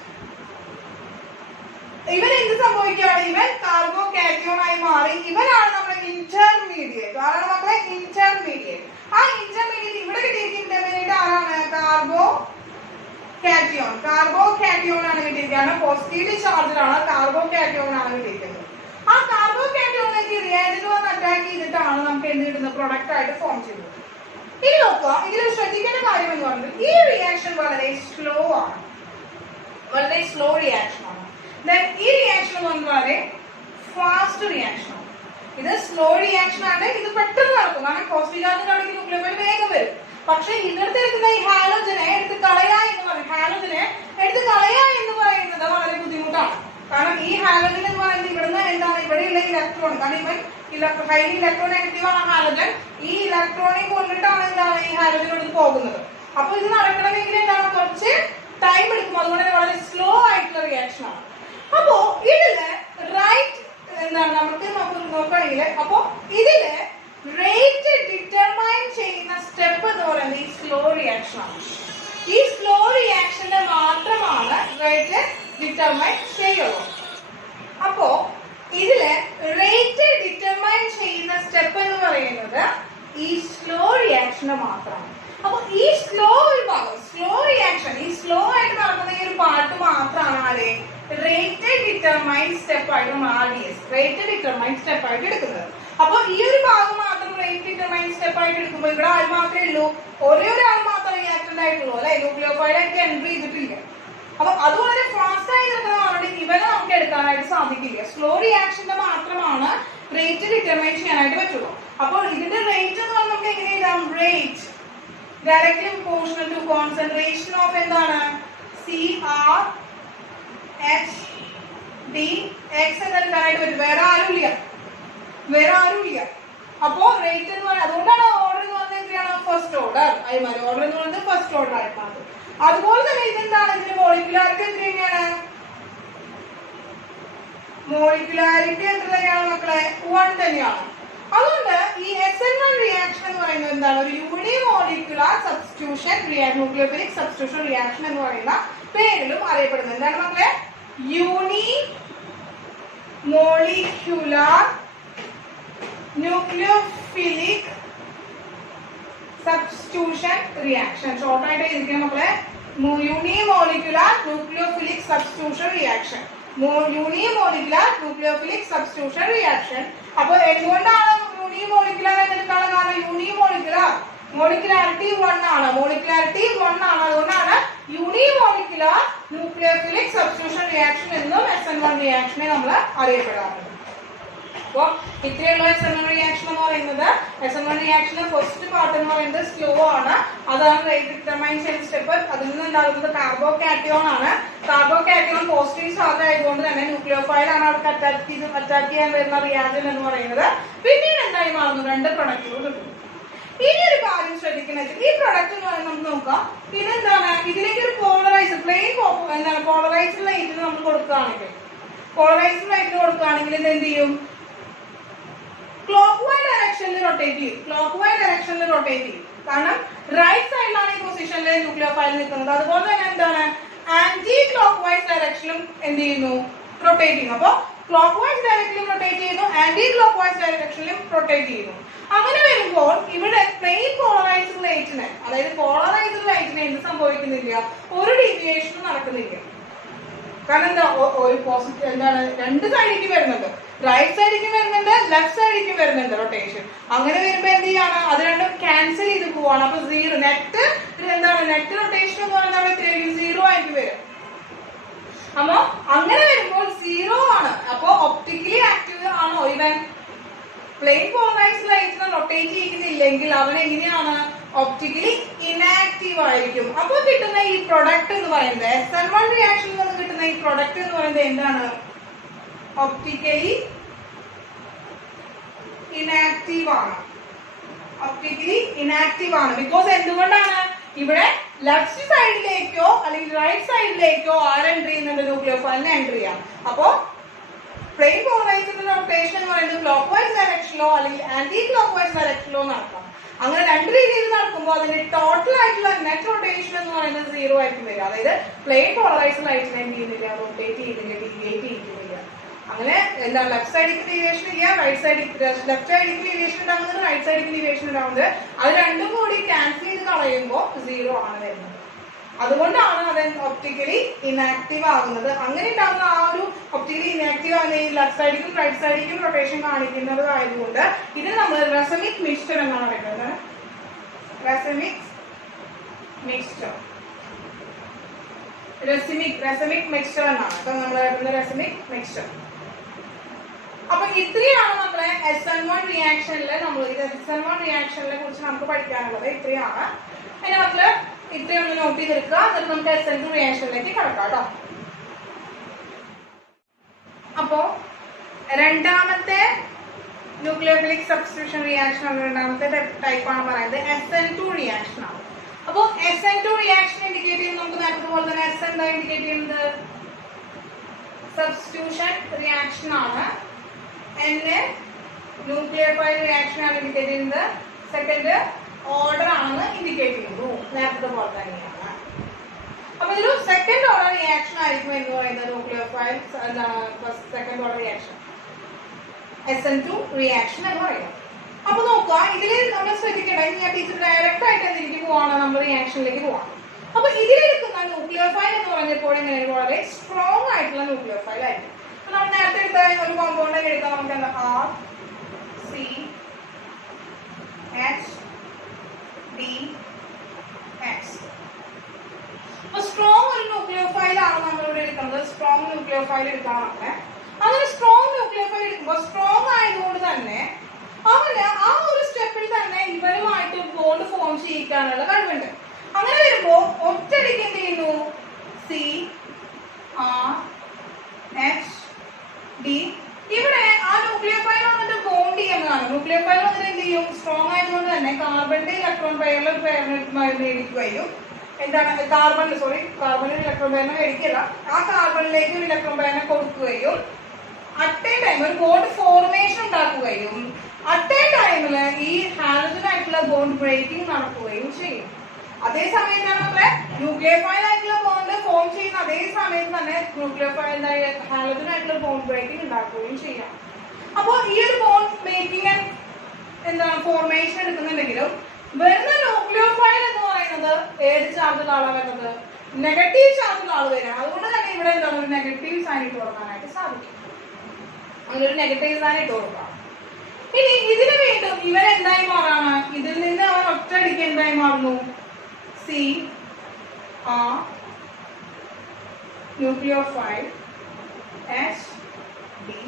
ഇവൻ എന്ത് സംഭവിക്കുകയാണ്? ഇവൻ കാർബോ കാറ്റയോൺ ആയി മാറി. ഇവനാണ് നമ്മുടെ ഇന്റർമീഡിയറ്റ്. ആരാണ് മക്കളെ? ഇന്റർമീഡിയറ്റ്. ആ ഇന്റർമീഡിയറ്റ് ഇവിടെ കിട്ടിയിരിക്കുന്നത് ആരാണ്? കാർബോ കാറ്റയോൺ ആണ് കിട്ടിയിരിക്കുകയാണ്. പോസിറ്റീവ് ചാർജിലാണ് കാർബോ കാറ്റയോൺ ആണ് കിട്ടിയിരിക്കുന്നത്. ആ കാർബോ കാറ്റയോണിലേക്ക് റിയാജന്റ് വന്ന് അറ്റാക്ക് ചെയ്തിട്ടാണ് നമുക്ക് എന്ത് കിട്ടുന്നത്? പ്രൊഡക്റ്റ് ആയിട്ട് ഫോം ചെയ്യുന്നത്. ഇനി നോക്കുക, ഇതിൽ ശ്രദ്ധിക്കേണ്ട കാര്യം എന്ന് പറഞ്ഞാൽ ഈ റിയാക്ഷൻ വളരെ സ്ലോ ആണ്, വളരെ സ്ലോ റിയാക്ഷൻ ആണ്. ഈ റിയാക്ഷൻ വളരെ ഫാസ്റ്റ് റിയാക്ഷൻ ആണ്. ഇത് സ്ലോ റിയാക്ഷൻ ആണ്. ഇത് പെട്ടെന്ന് നടക്കും. കാരണം പോസിറ്റീവ് ചാർജ് കാണിക്കുന്ന ന്യൂക്ലിയോഫൈൽ വേഗം വരും. പക്ഷെ ഇതിനടുത്ത് എടുക്കുന്ന ഈ ഹാലോജനെ എടുത്ത് കളയാ എന്ന് പറയുന്നത് വളരെ ബുദ്ധിമുട്ടാണ്. കാരണം ഈ ഹാലോജൻ എന്ന് പറയുന്നത് ഇവിടുന്ന് എന്താണ് ഇവിടെയുള്ള ഇലക്ട്രോൺ, കാരണം ഇവൻ ഹൈലി ഇലക്ട്രോ നെഗറ്റീവ് ആണ് ഹാലോജൻ. ഈ ഇലക്ട്രോണിനെ കൊണ്ടിട്ടാണ് എന്താണ് ഈ ഹാലോജൻ എടുത്ത് പോകുന്നത്. അപ്പൊ ഇത് നടക്കണമെങ്കിൽ എന്താണ് കുറച്ച് ടൈം എടുക്കും. അതുകൊണ്ട് തന്നെ വളരെ സ്ലോ ആയിട്ടുള്ള റിയാക്ഷൻ ആണ്. അപ്പോ ഇതില് റൈറ്റ് എന്താണ് നമുക്ക് നോക്കുകയാണെങ്കിൽ, അപ്പോ ഇതില് റേറ്റ് ഡിറ്റർമൈൻ ചെയ്യുന്ന സ്റ്റെപ്പ് എന്ന് പറയുന്നത് ഈ സ്ലോ റിയാക്ഷൻ ആണ്. ഈ സ്ലോ റിയാക്ഷന്റെ മാത്രമാണ് റേറ്റ് ഡിറ്റർമൈൻ ചെയ്യുള്ളൂ. അപ്പോ ഇതില് റേറ്റ് ഡിറ്റർമൈൻ ചെയ്യുന്ന സ്റ്റെപ്പ് എന്ന് പറയുന്നത് ഈ സ്ലോ റിയാക്ഷന് മാത്രമാണ്. അപ്പൊ ഈ സ്ലോ ഒരു ഭാഗം സ്ലോ റിയാക്ഷൻ, ഈ സ്ലോ ആയിട്ട് നടക്കുന്ന ഈ ഒരു പാർട്ട് മാത്രമാണ് ആരെ റേറ്റ് ഡിറ്റർമൈൻ സ്റ്റെപ്പ് ആയിട്ട് നമ്മൾ RDS റേറ്റ് ഡിറ്റർമൈൻ സ്റ്റെപ്പ് ആയിട്ട് എടുക്കുന്നത്. അപ്പൊ ഈ ഒരു ഭാഗം മാത്രം റേറ്റ് ഡിറ്റർമൈൻ സ്റ്റെപ്പ് ആയിട്ട് എടുക്കുമ്പോൾ ഇവിടെ ആര് മാത്രമേ ഉള്ളൂ? ഒരേ ഒരാൾ മാത്രമേ റിയാക്ടന്റ് ആയിട്ടുള്ളൂ അല്ലെ, ന്യൂക്ലിയോഫൈൽ ആയിട്ട് എൻട്രി ചെയ്തിട്ടില്ല. അപ്പൊ അത് വളരെ ഫാസ്റ്റ് ആയി നിൽക്കുന്നതാണ്. ഇവരെ നമുക്ക് എടുക്കാനായിട്ട് സാധിക്കില്ല. സ്ലോ റിയാക്ഷന്റെ മാത്രമാണ് റേറ്റ് ഡിറ്റർമൈൻ ചെയ്യാനായിട്ട് പറ്റുള്ളൂ. അപ്പോൾ ഇതിന്റെ റേറ്റ് എന്ന് പറഞ്ഞാൽ നമുക്ക് എങ്ങനെ എഴുതാം? Rate directly proportional to concentration of എന്താണ് CrHdX എന്ന് എടുക്കാനായിട്ട് പറ്റും. വേറെ ആരുമില്ല. അപ്പോ റേറ്റ് എന്ന് പറയുന്നത്, അതുകൊണ്ടാണ് ഓർഡർ എന്ന് പറഞ്ഞാൽ എന്തിനാണ് ഫസ്റ്റ് ഓർഡർ ആയി മാറി. ഓർഡർ എന്ന് പറയുന്നത് ഫസ്റ്റ് ഓർഡർ ആയിട്ട് മാറും. അതുപോലെ തന്നെ ഇതെന്താണ്? ഇതിന്റെ മോളിക്കുലാരിറ്റി എന്ത് തന്നെയാണ്? മോളിക്കുലാരിറ്റി എന്ത് തന്നെയാണ് മക്കളെ? 1 തന്നെയാണ്. അതുകൊണ്ട് ഈ SN1 റിയാക്ഷൻ എന്ന് പറയുന്നത് എന്താണ്? ഒരു unimolecular substitution nucleophilic substitution reaction എന്ന് പറയുന്ന പേരിലും അറിയപ്പെടുന്നത്. എന്താണ് മക്കളെ? Unimolecular nucleophilic substitution reaction. ഷോർട്ടായിട്ട് എഴുതിക്കണം മക്കളെ. Unimolecular nucleophilic substitution reaction. Unimolecular nucleophilic substitution reaction. അപ്പൊ എന്തുകൊണ്ടാണ് യൂണിമോളിക്യുലാർ എന്നെടുക്കാനുള്ള കാരണം? യൂണിമോളിക്യുലാർ മോളിക്യുലാരിറ്റി 1 ആണ്. മോളിക്യുലാരിറ്റി 1 ആണ്. അതുകൊണ്ടാണ് യൂണിമോളിക്യുലാർ ന്യൂക്ലിയോഫിലിക് സബ്സ്റ്റിറ്റ്യൂഷൻ റിയാക്ഷൻ എന്നും SN1 റിയാക്ഷനെ നമ്മൾ അറിയപ്പെടാറുണ്ട്. അപ്പോൾ ഇത്രയുള്ള SN1 റിയാക്ഷൻ എന്ന് പറയുന്നത്, SN1 റിയാക്ഷന്റെ ഫസ്റ്റ് പാർട്ട് എന്ന് പറയുന്നത് സ്ലോ ആണ്. അതാണ് റേറ്റ് ഡിറ്റർമൈൻ ചെയ്യുന്ന സ്റ്റെപ്പ്. അതിൽ നിന്ന് ഉണ്ടാകുന്നത് കാർബോകാറ്റയോൺ ആണ്. കാർബോകാറ്റയോൺ പോസിറ്റീവ് ചാർജ് ആയതുകൊണ്ട് തന്നെ ന്യൂക്ലിയോഫൈൽ ആണ് അവർക്ക് അറ്റാക്ക് ചെയ്യാൻ വരുന്ന റിയാക്ഷൻ എന്ന് പറയുന്നത്. പിന്നീട് എന്തായി മാറുന്നു? 2 പ്രൊഡക്റ്റുകൾ കിട്ടും. ഇനി ഒരു കാര്യം ശ്രദ്ധിക്കുന്നത്, ഈ പ്രൊഡക്റ്റ് എന്ന് പറയുന്നത് നമുക്ക് നോക്കാം. ഇതെന്താണ്? ഇതിലേക്ക് ഒരു പോളറൈസ് പ്ലെയിൻ എന്താണ് പോളറൈസ്ഡ് ലൈറ്റിന് നമ്മൾ കൊടുക്കുകയാണെങ്കിൽ, പോളറൈസ്ഡ് ലൈറ്റിന് കൊടുക്കുകയാണെങ്കിൽ ഇത് എന്ത് ചെയ്യും? ക്ലോക്ക് വൈസ് ഡയറക്ഷനിൽ റൊട്ടേറ്റ് ചെയ്യും. ക്ലോക്ക് വൈസ് ഡയറക്ഷനിൽ റൊട്ടേറ്റ് ചെയ്യും. കാരണം റൈറ്റ് സൈഡിലാണ് ഈ പൊസിഷനിൽ ന്യൂക്ലിയോഫൈൽ നിൽക്കുന്നത്. അതുപോലെ തന്നെ എന്താണ്? ആന്റി ക്ലോക്ക് വൈസ് ഡയറക്ഷനിലും എന്ത് ചെയ്യുന്നു? റൊട്ടേറ്റ് ചെയ്യുന്നു. അപ്പോൾ ക്ലോക്ക് വൈസ് ഡയറക്ഷനിലും റൊട്ടേറ്റ് ചെയ്യുന്നു, ആന്റി ക്ലോക്ക് വൈസ് ഡയറക്ഷനിലും റൊട്ടേറ്റ് ചെയ്യുന്നു. അങ്ങനെ വരുമ്പോൾ ഇവിടെ പ്ലെയിൻ പോളറൈസ്ഡ് ലൈറ്റിന്, അതായത് പോളറൈസ്ഡ് ലൈറ്റിന് എന്ത് സംഭവിക്കുന്നില്ല? ഒരു ഡീവിയേഷനും നടക്കുന്നില്ല. കാരണം എന്താ? ഒരു പോസിറ്റീവ് എന്താണ്? 2 സൈഡിലേക്ക് വരുന്നുണ്ട്. റൈറ്റ് സൈഡിലേക്ക് വരുന്നുണ്ട്, ലെഫ്റ്റ് സൈഡിലേക്ക് വരുന്നുണ്ട് റൊട്ടേഷൻ. അങ്ങനെ വരുമ്പോ എന്ത് ചെയ്യാണ്? അത് രണ്ടും ക്യാൻസൽ ചെയ്ത് പോവാണ്. അപ്പൊ സീറോ നെറ്റ് എന്താണ്? നെറ്റ് റൊട്ടേഷൻ എന്ന് പറയുന്നത് 0 ആയിട്ട് വരും. അപ്പൊ അങ്ങനെ വരുമ്പോൾ 0 ആണ്. അപ്പൊ ഒപ്റ്റിക്കലി ആക്റ്റീവ് ആണോ ഇവൻ? പ്ലെയിൻ പോളറൈസ്ഡ് ലൈറ്റിനെ റൊട്ടേറ്റ് ചെയ്യുന്നില്ലെങ്കിൽ അവൻ എങ്ങനെയാണ്? ഒപ്റ്റിക്കലി ഇനാക്റ്റീവ് ആയിരിക്കും. അപ്പൊ കിട്ടുന്ന ഈ പ്രൊഡക്റ്റ് എന്ന് പറയുന്നത്, SN1 റിയാക്ഷനിൽ നിന്ന് കിട്ടുന്ന ഈ പ്രൊഡക്റ്റ് എന്ന് പറയുന്നത് എന്താണ്? ഒപ്റ്റിക്കലി ഇനാക്റ്റീവ് ആണ്. ഒപ്റ്റിക്കലി ഇനാക്റ്റീവ് ആണ്. ബിക്കോസ് എന്തുകൊണ്ടാണ്? ഇവിടെ ലെഫ്റ്റ് സൈഡിലേക്കോ അല്ലെങ്കിൽ റൈറ്റ് സൈഡിലേക്കോ ആര് എൻട്രി ചെയ്യുന്നുണ്ട്? ന്യൂക്ലിയോഫൈലിനെ എൻട്രി ചെയ്യാം. അപ്പോ പ്ലെയിൻ പോളറൈസ്ഡ് റൊട്ടേഷൻ എന്ന് പറയുന്നത് ക്ലോക്ക് വൈസ് ഡയറക്ഷനിലോ അല്ലെങ്കിൽ ആന്റി ക്ലോക്ക് വൈസ് ഡയറക്ഷനിലോ നടക്കാം. അങ്ങനെ 2 രീതിയിൽ നടക്കുമ്പോൾ അതിന്റെ ടോട്ടൽ ആയിട്ടുള്ള നെറ്റ് റൊട്ടേഷൻ എന്ന് പറയുന്നത് 0 ആയിരിക്കും വരിക. അതായത് പ്ലെയിൻ പോളറൈസ്ഡ് ലൈറ്റിനെ എന്ത് ചെയ്യുന്നില്ല? റൊട്ടേറ്റ് ചെയ്യുന്നില്ല, ഡീവിയേറ്റ് ചെയ്യുന്നില്ല. അങ്ങനെ എന്താ? ലെഫ്റ്റ് സൈഡിലേക്ക് ഡീവിയേഷൻ ഇല്ല, റൈറ്റ് സൈഡിലേക്ക് ലെഫ്റ്റ് സൈഡിലേക്ക് ഡീവിയേഷൻ ഉണ്ടാകുന്നത്, റൈറ്റ് സൈഡിലേക്ക് ഡീവിയേഷൻ ഉണ്ടാകുന്നത്. അത് രണ്ടും കൂടി ക്യാൻസൽ ചെയ്ത് കളയുമ്പോൾ 0 ആണ് വരുന്നത്. അതുകൊണ്ടാണ് അത് ഒപ്റ്റിക്കലി ഇനാക്റ്റീവ് ആകുന്നത്. അങ്ങനെ ഉണ്ടാകുന്ന ആ ഒരു ഒപ്റ്റിക്കലി ഇനാക്റ്റീവ് ആകുന്ന ഈ ലെഫ്റ്റ് സൈഡിലേക്കും റൈറ്റ് സൈഡിലേക്കും റൊട്ടേഷൻ കാണിക്കുന്നത് ആയതുകൊണ്ട് ഇത് നമ്മൾ റെസമിക് മിക്സ്ചർ എന്നാണ് പറയുന്നത്. റെസമിക് മിക്സ്ചർ, റെസമിക് മിക്സ്ചർ എന്നാണ്. അപ്പൊ നമ്മൾ റെസമിക് മിക്സ്ചർ. അപ്പൊ ഇത്രയാണ് നമ്മളെ SN1 റിയാക്ഷനിലെ SN1 റിയാക്ഷനെ കുറിച്ച് നമുക്ക് പഠിക്കാനുള്ളത്. ഇത്രയാണ്. അതിന് മക്കള് ഇത്രയൊന്ന് നോട്ട് ചെയ്തെടുക്കുക. എന്നിട്ട് നമുക്ക് SN2 റിയാക്ഷനിലേക്ക് കടക്കാം കേട്ടോ. അപ്പോ രണ്ടാമത്തെ ന്യൂക്ലിയോഫിലിക് സബ്സ്റ്റിറ്റ്യൂഷൻ റിയാക്ഷൻ ആണ്. രണ്ടാമത്തെ ടൈപ്പാണ് പറയുന്നത് SN2 റിയാക്ഷൻ ആണ്. അപ്പോൾ SN2 റിയാക്ഷൻ ഇൻഡിക്കേറ്റ് ചെയ്യുന്നത് നമുക്ക് നേരത്തെ പോലെ തന്നെ S എന്താ ഇൻഡിക്കേറ്റ് ചെയ്യുന്നത്? സബ്സ്റ്റിറ്റ്യൂഷൻ റിയാക്ഷൻ ആണ്. N ന്യൂക്ലിയോഫൈൽ റിയാക്ഷൻ ആണ് ഇൻഡിക്കേറ്റ് ചെയ്യുന്നത്. സെക്കൻഡ് ഓർഡർ ആണെന്ന് ഇൻഡിക്കേറ്റ് ചെയ്യുന്നു, നേരത്തെ പോലെ തന്നെയാണ്. അപ്പൊ ഇതൊരു സെക്കൻഡ് ഓർഡർ റിയാക്ഷൻ ആയിരിക്കും എന്ന് പറയുന്നത് nucleophile second order reaction SN2 reaction എന്ന് പറയുന്നത്. അപ്പൊ നോക്കുക, ഇതിൽ നമ്മൾ ശ്രദ്ധിക്കണം. ഞാൻ ടീച്ചർ ഡയറക്റ്റ് ആയിട്ട് എന്തിലേക്ക് പോവാണ്? നമ്മൾ റിയാക്ഷനിലേക്ക് പോവാണ്. അപ്പൊ ഇതിലെടുക്കുന്ന ന്യൂക്ലിയോഫൈൽ എന്ന് പറഞ്ഞപ്പോൾ എങ്ങനെ? വളരെ സ്ട്രോങ് ആയിട്ടുള്ള ന്യൂക്ലിയോഫൈൽ ആയിരിക്കും. അപ്പൊ നമ്മൾ നേരത്തെ എടുത്ത ഒരു കോമ്പൗണ്ട് എടുത്താൽ നമുക്ക് എന്താ? RCH അപ്പൊ സ്ട്രോങ് ഒരു ന്യൂക്ലിയോഫൈൽ ആണ് നമ്മളിവിടെ എടുക്കുന്നത്. സ്ട്രോങ് ന്യൂക്ലിയോഫൈൽ എടുക്കാനാണ്. അങ്ങനെ സ്ട്രോങ് ന്യൂക്ലിയോഫൈൽ എടുക്കുമ്പോൾ സ്ട്രോങ് ആയതുകൊണ്ട് തന്നെ അവന് ആ ഒരു സ്റ്റെപ്പിൽ തന്നെ ഇവരുമായിട്ട് ബോണ്ട് ഫോം ചെയ്യിക്കാനുള്ള കഴിവുണ്ട്. അങ്ങനെ വരുമ്പോ ഒറ്റയടിക്ക് എന്ത് ചെയ്യുന്നു? CRHD ഇവിടെ ആ ന്യൂക്ലിയോഫൈൽ വന്നിട്ട് ബോണ്ട് ചെയ്യുന്നതാണ്. ന്യൂക്ലിയോഫൈൽ വന്നിട്ട് എന്ത് ചെയ്യും? സ്ട്രോങ് ആയതുകൊണ്ട് തന്നെ കാർബണിന്റെ ഇലക്ട്രോൺ പെയറിൽ ഒരു പെയറിനെ മേടിക്കുകയും എന്താണ് കാർബണിൽ ഇലക്ട്രോൺ പെയറിനെ മേടിക്കില്ല, ആ കാർബണിലേക്ക് ഒരു ഇലക്ട്രോൺ പെയറിനെ കൊടുക്കുകയും അറ്റ് എ ടൈം ഒരു ബോണ്ട് ഫോർമേഷൻ ഉണ്ടാക്കുകയും അറ്റ് എ ടൈമില് ഈ ഹാലജൻ ആയിട്ടുള്ള ബോണ്ട് ബ്രേക്കിംഗ് നടക്കുകയും ചെയ്യും. അതേസമയത്താണ് നമ്മളെ ന്യൂക്ലിയോഫൈൽ ആയിട്ടുള്ള ബോണ്ട് ഫോം ചെയ്യുന്ന അതേ സമയത്ത് തന്നെ ന്യൂക്ലിയോഫൈൽ ഹാലജനായിട്ടുള്ള ബോണ്ട് ബ്രേക്കിംഗ് ഉണ്ടാക്കുകയും ചെയ്യാം. അപ്പോൾ ഈ ഒരു ബോണ്ട് മേക്കിംഗ് എന്താണ് ഫോർമേഷൻ എടുക്കുന്നുണ്ടെങ്കിലും വരുന്ന ന്യൂക്ലിയോഫൈൽ എന്ന് പറയുന്നത് ഏത് ചാർജുള്ള ആളാണ് വരുന്നത്? നെഗറ്റീവ് ചാർജുള്ള ആൾ വരികയാണ്. അതുകൊണ്ട് തന്നെ ഇവിടെ എന്താണ് ഒരു നെഗറ്റീവ് സൈൻ ഇട്ട് കൊടുക്കാനായിട്ട് സാധിക്കും. അതിലൊരു നെഗറ്റീവ് സൈൻ ഇട്ട് കൊടുക്കാം. ഇനി ഇതിന് വീണ്ടും ഇവൻ എന്തായി മാറാണ്? ഇതിൽ നിന്ന് അവൻ ഒറ്റയടിക്ക് എന്തായി മാറുന്നു? C R nucleophile H D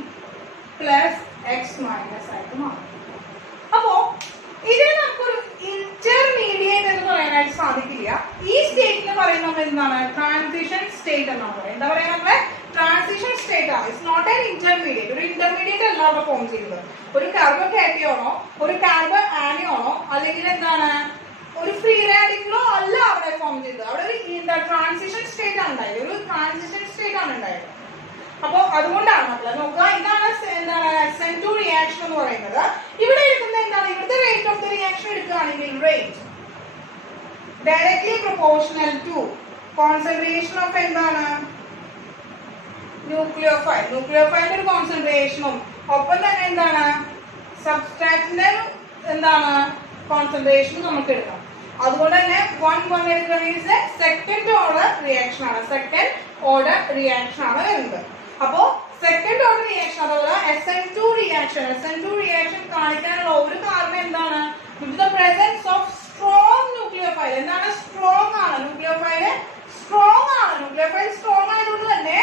plus X minus ആയിട്ട് മാറും. അപ്പോ ഇതിന് നമുക്കൊരു ഇന്റർമീഡിയറ്റ് എന്ന് പറയാനായിട്ട് സാധിക്കില്ല. ഈ സ്റ്റേറ്റിന് പറയുന്നത് എന്താണ്? ട്രാൻസിഷൻ സ്റ്റേറ്റ് എന്നാണ് പറയുന്നത്. എന്താ പറയുക? നമ്മളെ ട്രാൻസിഷൻ സ്റ്റേറ്റ് ആണ്. It's not an intermediate. ഒരു ഇന്റർമീഡിയറ്റ് അല്ല അവിടെ ഫോം ചെയ്യുന്നത്. ഒരു കാർബൺ കാറ്റിയോണോ ഒരു കാർബൺ ആനിയോണോ അല്ലെങ്കിൽ എന്താണ് ഒരു ഫ്രീ റാഡിക്കലോ അല്ല അവിടെ ഫോം ചെയ്തത്. അവിടെ ഒരു ട്രാൻസിഷൻ സ്റ്റേറ്റ് ആണ് ഉണ്ടായത്. ഒരു ട്രാൻസിഷൻ സ്റ്റേറ്റ് ആണ് ഉണ്ടായത്. അപ്പൊ അതുകൊണ്ടാണ് നമ്മൾ നോക്കുക. ഇതാണ് എന്താണ് SN2 റിയാക്ഷൻ എന്ന് പറയുന്നത്. ഇവിടെ എടുക്കുന്ന എന്താണ്? ഇവിടുത്തെ റേറ്റ് ഓഫ് ദ റിയാക്ഷൻ എടുക്കുകയാണെങ്കിൽ rate directly proportional to concentration of എന്താണ് ന്യൂക്ലിയോഫൈൽ. ന്യൂക്ലിയോഫൈലിന്റെ ഒരു കോൺസെൻട്രേഷനും ഒപ്പം തന്നെ എന്താണ് സബ്സ്ട്രാറ്റിന്റെ എന്താണ് കോൺസെൻട്രേഷനും നമുക്ക് എടുക്കാം. അതുകൊണ്ട് തന്നെ 1 എടുക്കുകയാണെങ്കിൽ സെക്കൻഡ് ഓർഡർ റിയാക്ഷൻ ആണ്. സെക്കൻഡ് ഓർഡർ റിയാക്ഷൻ ആണ് വരുന്നത്. അപ്പോ സെക്കൻഡ് ഓർഡർ റിയാക്ഷൻ അഥവാ SN2 റിയാക്ഷൻ കാണിക്കാനുള്ള ഒരു കാരണം എന്താണ്? With the presence of strong nucleophile. എന്താണ്? സ്ട്രോങ് ആണ് ന്യൂക്ലിയോഫൈൽ. ന്യൂക്ലിയോഫൈൽ സ്ട്രോങ് ആയതുകൊണ്ട് തന്നെ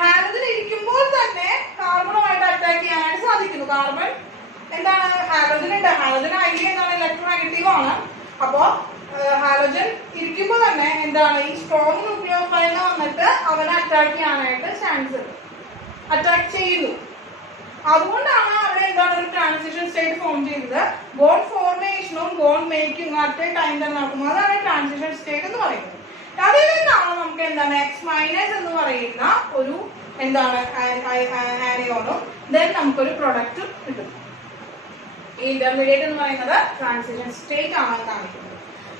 ഹാലജൻ ഇരിക്കുമ്പോൾ തന്നെ കാർബണുമായിട്ട് അറ്റാക്ക് ചെയ്യാനായിട്ട് സാധിക്കുന്നു. കാർബൺ എന്താണ്? ഹാലജൻ ഉണ്ട്. ഹാലജൻ ഐഡിയ എന്താണ്? ഇലക്ട്രോനെഗറ്റീവ് ആണ്. അപ്പോ ഹാലജൻ ഇരിക്കുമ്പോൾ തന്നെ എന്താണ് ഈ സ്ട്രോങ് ന്യൂക്ലിയോഫൈലിനെ വന്നിട്ട് അവനെ അറ്റാക്ക് ചെയ്യാനായിട്ട് ചാൻസ് ഉണ്ട്. അറ്റാക്ക് ചെയ്യുന്നു. അതുകൊണ്ടാണ് അവിടെ എന്താണ് ഒരു ട്രാൻസിഷൻ സ്റ്റേറ്റ് ഫോം ചെയ്തത്. ബോണ്ട് ഫോർമേഷനും ബോണ്ട് മേക്കിംഗും അറ്റ് എ ടൈം തന്നെ നടക്കും. അതാണ് ട്രാൻസിഷൻ സ്റ്റേറ്റ് എന്ന് പറയുന്നത്. അതിൽ നിന്നാണ് നമുക്ക് എന്താണ് എക്സ് മൈനസ് എന്ന് പറയുന്ന ഒരു എന്താണ് ആനിയോണും ദെൻ നമുക്കൊരു പ്രൊഡക്റ്റും കിട്ടും. ഈ ഇന്റർമീഡിയറ്റ് എന്ന് പറയുന്നത് ട്രാൻസിഷൻ സ്റ്റേറ്റ് ആണ് കാണിക്കുന്നത്.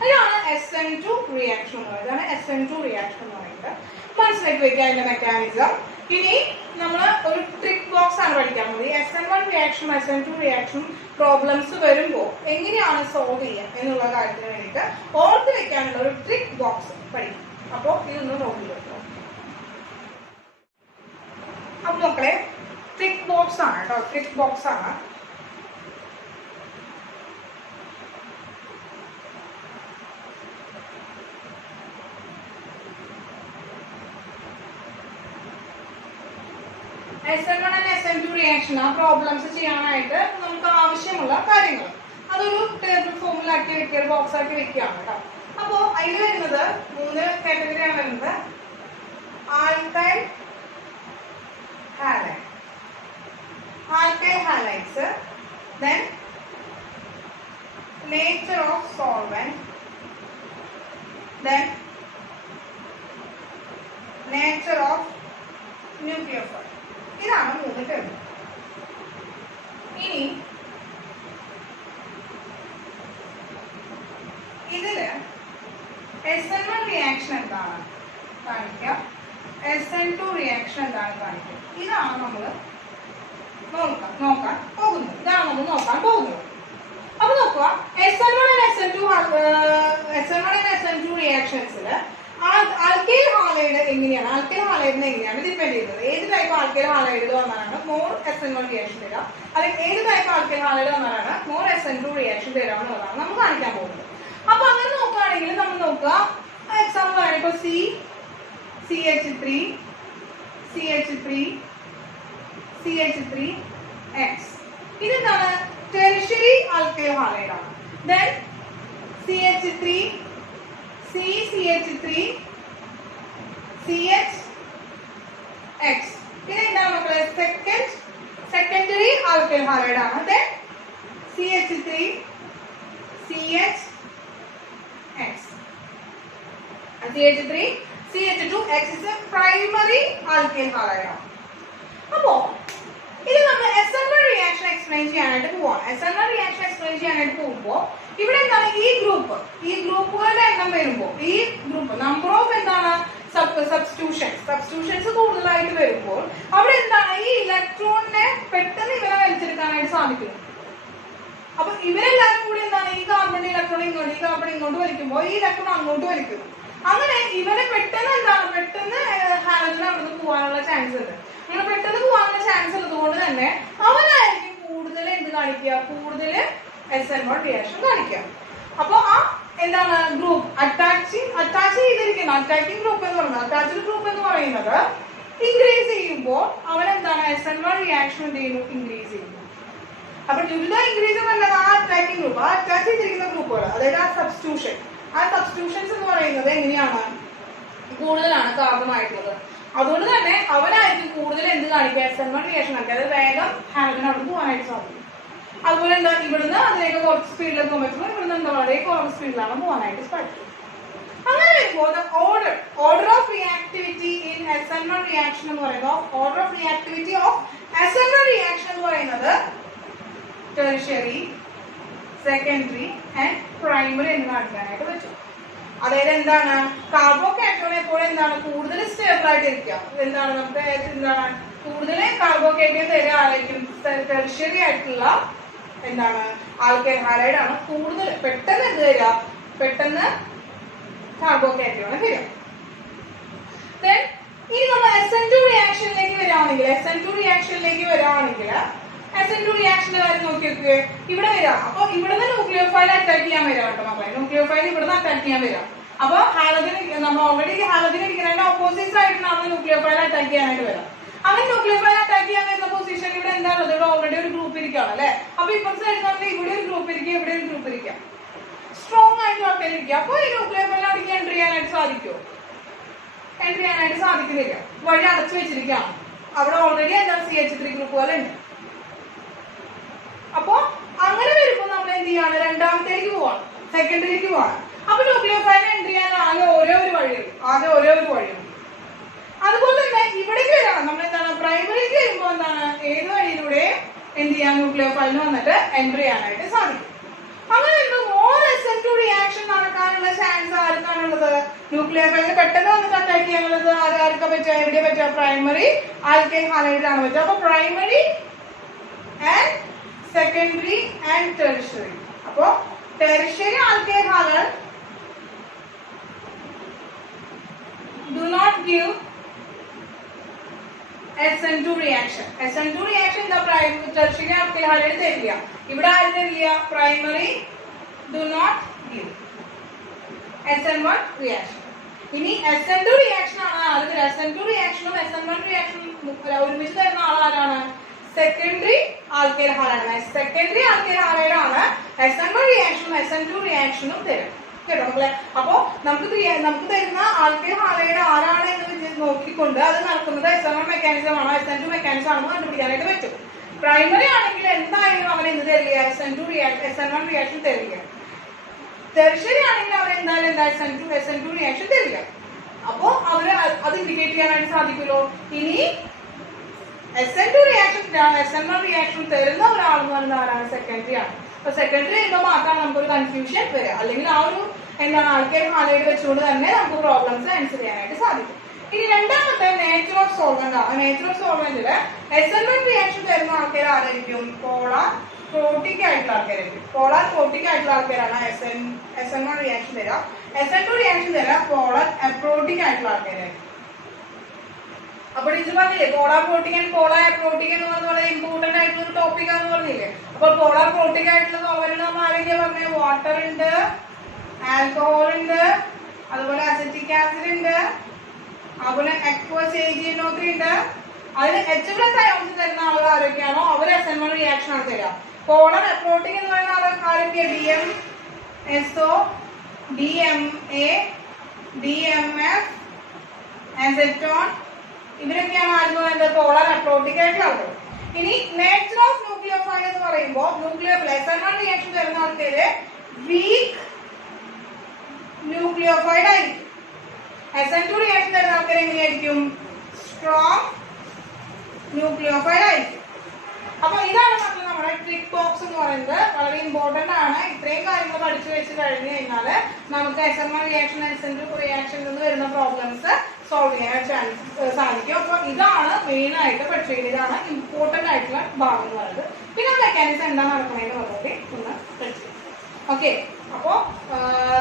അതാണ് SN2 റിയാക്ഷൻ എന്ന് പറയുന്നത്. ഇതാണ് SN2 റിയാക്ഷൻ എന്ന് പറയുന്നത്. മനസ്സിലാക്കി വെക്കുക അതിന്റെ മെക്കാനിസം. ഇനി നമ്മൾ ഒരു ട്രിക്ക് ബോക്സ് ആണ് പഠിക്കാൻ പോകുന്നത്. SN1 റിയാക്ഷനും SN2 റിയാക്ഷനും പ്രോബ്ലംസ് വരുമ്പോൾ എങ്ങനെയാണ് സോൾവ് ചെയ്യുക എന്നുള്ള കാര്യത്തിന് വേണ്ടിയിട്ട് ഓർത്ത് വെക്കാനുള്ള ഒരു ട്രിക്ക് ബോക്സ് പഠിക്കും. അപ്പോൾ ഇതൊന്ന് നോക്കി വെക്കുക. അപ്പൊ മക്കളെ ട്രിക്ക് ബോക്സ് ആണ് കേട്ടോ. ട്രിക്ക് ബോക്സ് ആണ്. SN1 and SN2 റിയാക്ഷൻ ആ പ്രോബ്ലംസ് ചെയ്യാനായിട്ട് നമുക്ക് ആവശ്യമുള്ള കാര്യങ്ങൾ അതൊരു ടേബിൾ ഫോമിൽ ആക്കി വെക്കുക, ബോക്സ് ആക്കി വെക്കുകയാണ് കേട്ടോ. അപ്പോ അതിൽ വരുന്നത് 3 കാറ്റഗറിയാണ് വരുന്നത്. Alkyl halides, then nature of solvent, then nature of nucleophile. ഇതാണ് 3 ടേബിൾ. ഇനി ഇതില് SN1 റിയാക്ഷൻ എന്താണ് കാണിക്കുക, SN2 റിയാക്ഷൻ എന്താണ് കാണിക്കുക. ഇതാണ് നമ്മൾ നോക്കാൻ പോകുന്നത്. അപ്പൊ നോക്കുക, SN1 and SN2 റിയാക്ഷൻസില് ആൽക്കൈൽ ഹാലൈഡ് എങ്ങനെയാണ്, ആൽക്കൈൽ ഹാലൈഡിനെ എങ്ങനെയാണ് ഡിപ്പെൻഡ് ചെയ്യുന്നത്. ഏത് ടൈപ്പ് ആൽക്കൈൽ ഹാലൈഡ് വന്നാലാണ് മോർ SN1 റിയാക്ഷൻ തരിക, അല്ലെങ്കിൽ ഏത് ടൈപ്പ് ആൽക്കൈൽ ഹാലൈഡ് വന്നാലാണ് മോർ SN2 റിയാക്ഷൻ തരിക എന്നുള്ളതാണ് നമ്മൾ കാണിക്കാൻ പോകുന്നത്. അപ്പൊ അങ്ങനെ നോക്കുകയാണെങ്കിൽ നമ്മൾ നോക്കുക, എക്സാമ്പിൾ ആണ് ഇപ്പൊ CH3X. ഇതെന്താണ്? ടെർഷ്യറി ആൽക്കൈൽ ഹാലൈഡ് ആണ്. Then CH3CH3CHX. ഇതെന്താണ് മക്കളെ? സെക്കൻഡറി ആൽക്കൈൽ ഹാലൈഡ് ആണ്. Then CH3CHX, CH2X is a primary alkyl halide ആണ്. അപ്പോ ഇത് നമ്മൾ SN1 റിയാക്ഷൻ എക്സ്പ്ലെയിൻ ചെയ്യാനായിട്ട് പോവാണ്. SN1 റിയാക്ഷൻ എക്സ്പ്ലെയിൻ ചെയ്യാനായിട്ട് പോകുമ്പോൾ ഇവിടെ എന്താണ് ഈ ഗ്രൂപ്പുകളുടെ എണ്ണം വരുമ്പോൾ ഈ ഗ്രൂപ്പ് നമ്പർ ഓഫ് എന്താണ് സബ്സ്റ്റിറ്റ്യൂഷൻ സബ്സ്റ്റിറ്റ്യൂഷൻസ് കൂടുതലായിട്ട് വരുമ്പോൾ അവിടെ എന്താണ് ഈ ഇലക്ട്രോണിനെ പെട്ടെന്ന് ഇവരെ വലിച്ചെടുക്കാനായിട്ട് സാധിക്കുന്നു. അപ്പൊ ഇവരെല്ലാവരും കൂടി എന്താണ് ഈ കാർബണിന്റെ ഇലക്ട്രോൺ ഇങ്ങോട്ട്, ഈ കാർബൺ ഇങ്ങോട്ട് വലിക്കുമ്പോൾ ഈ ഇലക്ട്രോൺ അങ്ങോട്ട് വലിക്കുന്നു. അങ്ങനെ ഇവരെ പെട്ടെന്ന് ഹാലജൻ അവിടുന്ന് പോകാനുള്ള ചാൻസ് ഉണ്ട്. അങ്ങനെ പെട്ടെന്ന് പോകാനുള്ള ചാൻസ് ഉള്ളതുകൊണ്ട് തന്നെ അവനായിരിക്കും കൂടുതൽ എന്ത് കാണിക്കുക, കൂടുതൽ SN1 റിയാക്ഷൻ കാണിക്കുക. അപ്പൊ ആ എന്താണ് ഗ്രൂപ്പ് അറ്റാച്ച് ചെയ്തിരിക്കുന്ന അറ്റാക്കിംഗ് ഗ്രൂപ്പ് എന്ന് പറയുന്നത്, അറ്റാച്ച്ഡ് ഗ്രൂപ്പ് എന്ന് പറയുന്നത് ഇൻക്രീസ് ചെയ്യുമ്പോൾ അവൻ എന്താണ് SN1 റിയാക്ഷൻ എന്ത് ചെയ്യുന്നു, ഇൻക്രീസ് ചെയ്യുന്നു. അപ്പൊ ഡ്യൂരിത ഇൻക്രീസ് ചെയ്യുന്നത് ആ അറ്റാക്കിംഗ് ഗ്രൂപ്പ്, ആ അറ്റാച്ച് ചെയ്തിരിക്കുന്ന ഗ്രൂപ്പുകൾ, അതായത് ആ സബ്സ്റ്റിറ്റ്യൂഷൻസ് എന്ന് പറയുന്നത് എങ്ങനെയാണ്, കൂടുതലാണ് കാർബണായിട്ടുള്ളത്. അതുകൊണ്ട് തന്നെ അവനായിരിക്കും കൂടുതൽ എന്ത് കാണിക്കുക, SN1 റിയാക്ഷൻ കാണിക്കുക. അതായത് വേഗം ഹാലജൻ അവിടെ പോകാനായിട്ട് സാധിക്കും. അതുപോലെ എന്താ ഇവിടുന്ന് അതിലേക്ക് കുറച്ച് സ്പീഡിലേക്ക് പോകാൻ പറ്റുമ്പോൾ ഇവിടുന്ന് എന്താ വളരെ കുറച്ച് സ്പീഡിലാണ് പോകാനായിട്ട് പറ്റും. അങ്ങനെ വരുമ്പോൾ order of reactivity in SN1 reaction എന്ന് പറയുന്നത്, order of reactivity of SN1 reaction എന്ന് പറയുന്നത് ടെറിഷ്യറി, സെക്കൻഡറി ആൻഡ് പ്രൈമറി എന്ന് കാണിക്കാനായിട്ട് പറ്റും. അതായത് എന്താണ് കാർബോകാറ്റയോൺ എപ്പോഴും എന്താണ് കൂടുതൽ സ്റ്റേബിൾ ആയിട്ട് ഇരിക്കുക. എന്താണ് നമുക്ക് എന്താണ് കൂടുതൽ കാർബോകാറ്റയോൺ തരിക ആയിരിക്കും, ടെറിഷ്യറി ആയിട്ടുള്ള എന്താണ് ആൽക്കൈൽ ഹാലൈഡ് ആണ് കൂടുതൽ പെട്ടെന്ന് എന്ത് തരിക, പെട്ടെന്ന് കാർബോകാറ്റയോൺ തരിക. ഇനി നമ്മൾ SN2 റിയാക്ഷനിലേക്ക് വരികയാണെങ്കിൽ SN2 റിയാക്ഷന്റെ കാര്യം നോക്കി വെക്കുക. ഇവിടെ വരാം. അപ്പൊ ഇവിടുന്ന് ന്യൂക്ലിയോഫൈൽ അറ്റാക്ക് ചെയ്യാൻ വരാം കേട്ടോ മക്കളെ. ന്യൂക്ലിയോഫൈൽ ഇവിടുന്ന് അറ്റാക്ക് ചെയ്യാൻ വരാം. അപ്പൊ ഹാലജൻ നമ്മൾ ഓൾറെഡി ഹാലജൻ ഇരിക്കുന്നതിന്റെ ഓപ്പോസിറ്റ് സൈഡിലാണ് ന്യൂക്ലിയോഫൈൽ അറ്റാക്ക് ചെയ്യാനായിട്ട് വരാം. അങ്ങനെ ന്യൂക്ലിയോഫൈൽ അറ്റാക്ക് ചെയ്യാൻ വരുന്ന പൊസിഷൻ ഇവിടെ എന്താണ്, ഇവിടെ ഓൾറെഡി ഒരു ഗ്രൂപ്പ് ഇരിക്കുകയാണ് അല്ലെ. അപ്പൊ ഇപ്പോഴത്തെ സൈഡിൽ നമ്മൾ ഇവിടെ ഒരു ഗ്രൂപ്പ് ഇരിക്കുക, ഇവിടെ ഒരു ഗ്രൂപ്പ് ഇരിക്കുക, സ്ട്രോങ് ആയിട്ട് ആൾക്കാർ ഇരിക്കുക. അപ്പൊ ഈ ന്യൂക്ലിയോഫൈൽ അടിക്കാൻ എൻട്രി ചെയ്യാനായിട്ട് സാധിക്കുമോ? എൻട്രി ചെയ്യാനായിട്ട് സാധിക്കുന്നില്ല, വഴി അടച്ചു വെച്ചിരിക്കുകയാണ്. അവിടെ ഓൾറെഡി എന്താണ് CH3 ഗ്രൂപ്പുകളുണ്ട്. അപ്പൊ അങ്ങനെ വരുമ്പോൾ നമ്മൾ എന്ത് ചെയ്യാണ്, രണ്ടാമത്തേക്ക് പോവാണ്, സെക്കൻഡറിയിലേക്ക് പോവാണ്. അപ്പൊ ന്യൂക്ലിയോഫൈൽ എൻട്രി ചെയ്യാൻ ആകെ ഓരോ ഒരു വഴിയുള്ളൂ. അതുപോലെ തന്നെ ഇവിടേക്ക് വരണം, നമ്മൾ എന്താണ് പ്രൈമറിക്ക് വരുമ്പോൾ എന്താണ് ഏത് വഴിയിലൂടെ എന്ത് ചെയ്യാൻ ന്യൂക്ലിയോഫൈലിന് വന്നിട്ട് എൻട്രി ചെയ്യാനായിട്ട് സാധിക്കും. അങ്ങനെ വരുമ്പോൾ മോർ SN2 റിയാക്ഷൻ നടക്കാനുള്ള ചാൻസ് ആർക്കാണുള്ളത്, ന്യൂക്ലിയോഫൈലിന് പെട്ടെന്ന് വന്നിട്ട് അറ്റാക്ക് ചെയ്യാനുള്ളത് ആർക്കാ പറ്റുക, എവിടെ പറ്റുക, പ്രൈമറി ആൽക്കൈൽ ഹാലൈഡിലാണ് പറ്റുക. അപ്പൊ primary and secondary and tertiary. അപ്പോ tertiary alkyl halide do not give SN2 reaction. SN2 reaction എന്താ, ടെറിഷ്യറി ആൽക്കൈൽ ഹാലൈഡ് തരില്ല. ഇവിടെ ആരും തരില്ല, primary do not give SN1 reaction. ഇനി SN2 റിയാക്ഷൻ ആണ് ആദ്യം. SN2 റിയാക്ഷനും SN1 റിയാക്ഷനും ഒരുമിച്ച് തരുന്ന ആളാരാണ്, secondary alkyl halide. Secondary alkyl halide ആണ് SN1 റിയാക്ഷനും SN2 റിയാക്ഷനും തരും കേട്ടോ മക്കളെ. അപ്പോ നമുക്ക് തരുന്ന ആൽക്കൈൽ ഹാലൈഡ് ആരാണ് എന്ന് നോക്കിക്കൊണ്ട് അത് നടക്കുന്നത് SN1 മെക്കാനിസം ആണോ SN2 മെക്കാനിസം ആണോ കണ്ടുപിടിക്കാനായിട്ട് പറ്റും. പ്രൈമറി ആണെങ്കിൽ എന്തായാലും അവൻ എന്ത് തരില്ല, SN1 റിയാക്ഷൻ തരില്ല. ടെറിഷ്യറി ആണെങ്കിൽ അവൻ എന്തായാലും SN2 റിയാക്ഷൻ തരില്ല. അപ്പോ അവര് അത് ഇൻഡിക്കേറ്റ് ചെയ്യാനായിട്ട് സാധിക്കുമല്ലോ. ഇനി SN2 റിയാക്ഷൻ SN1 റിയാക്ഷൻ തരുന്ന ഒരാളെന്ന് പറയുന്നത് ആരാണ്, സെക്കൻഡറി ആണ്. അപ്പൊ സെക്കൻഡറി ചെയ്യുമ്പോൾ മാത്രമാണ് നമുക്കൊരു കൺഫ്യൂഷൻ വരിക. അല്ലെങ്കിൽ ആ ഒരു എന്താണ് ആൽക്കൈൽ ഹാലൈഡ് വെച്ചുകൊണ്ട് തന്നെ നമുക്ക് പ്രോബ്ലംസ് ആൻസർ ചെയ്യാനായിട്ട് സാധിക്കും. ഇനി രണ്ടാമത്തെ നേച്ചർ ഓഫ് സോൾവെന്റ് ആണ്. നേച്ചർ ഓഫ് സോൾവെന്റില് SN1 റിയാക്ഷൻ തരുന്ന ആൾക്കാർ ആരായിരിക്കും, പോളാർ പ്രോട്ടിക് ആയിട്ടുള്ള ആൾക്കാരായിരിക്കും. പോളാർ പ്രോട്ടിക് ആയിട്ടുള്ള ആൾക്കാരാണ് SN1 റിയാക്ഷൻ തരാം. SN2 റിയാക്ഷൻ തരാം പോളാർ അപ്രോട്ടിക് ആയിട്ടുള്ള ആൾക്കാരായിരിക്കും. അപ്പൊ ടീച്ചർ പറഞ്ഞില്ലേ polar protic and polar aprotic എന്ന് പറഞ്ഞ വളരെ ഇമ്പോർട്ടന്റ് ആയിട്ടുള്ള ഒരു ടോപ്പിക് ആണെന്ന് പറഞ്ഞില്ലേ. അപ്പൊ പോളാർ പ്രോട്ടിക് ആയിട്ടുള്ള സോൾവെന്റ് നമ്മൾ ആരൊക്കെയാ പറഞ്ഞത്, വാട്ടർ ഉണ്ട്, ആൽക്കഹോൾ ഉണ്ട്, അതുപോലെ അസറ്റിക് ആസിഡ് ഉണ്ട്, അതുപോലെ aqueous AgNO3 ഉണ്ട്. അതിന് H+ അയോൺസ് തരുന്ന ആളുകൾ ആരൊക്കെയാണോ അവർ SN1 റിയാക്ഷൻ ആണ് തരിക. പോളാർ അപ്രോട്ടിക് എന്ന് പറയുന്ന ആരൊക്കെയാ, DMSO, DMA, DMF, അസറ്റോൺ, ഇവരൊക്കെയാണ് ആരെന്ന് പറയുന്നത് പോളാർ അപ്രോട്ടിക് ആയിട്ടുള്ള ആളുകൾ. ഇനി നേച്ചർ ഓഫ് ന്യൂക്ലിയോഫൈൽ എന്ന് പറയുമ്പോൾ SN1 റിയാക്ഷൻ തരുന്ന ആൾക്കാര് വീക്ക് ന്യൂക്ലിയോഫൈഡ് ആയിരിക്കും. SN2 റിയാക്ഷൻ തരുന്ന ആൾക്കാർ എങ്ങനെയായിരിക്കും, സ്ട്രോങ് ന്യൂക്ലിയോഫൈഡ് ആയിരിക്കും. അപ്പൊ ഇതാണ് നമ്മുടെ ട്രിക്ക് ബോക്സ് എന്ന് പറയുന്നത് വളരെ ഇമ്പോർട്ടന്റ് ആണ്. ഇത്രയും കാര്യങ്ങൾ പഠിച്ചു വെച്ച് കഴിഞ്ഞു കഴിഞ്ഞാൽ നമുക്ക് SN1 റിയാക്ഷൻ SN2 റിയാക്ഷനിൽ നിന്ന് വരുന്ന പ്രോബ്ലംസ് സോൾവ് ചെയ്യാൻ സാധിക്കും. അപ്പൊ ഇതാണ് മെയിൻ ആയിട്ട് പഠിച്ചത്. ഇതാണ് ഇമ്പോർട്ടന്റ് ആയിട്ടുള്ള ഭാഗം എന്ന് പറയുന്നത്. പിന്നെ മെക്കാനിസം എന്താ നടക്കുന്നതെന്ന് പറഞ്ഞാൽ ഒന്ന് പഠിച്ചു. ഓക്കെ, അപ്പോ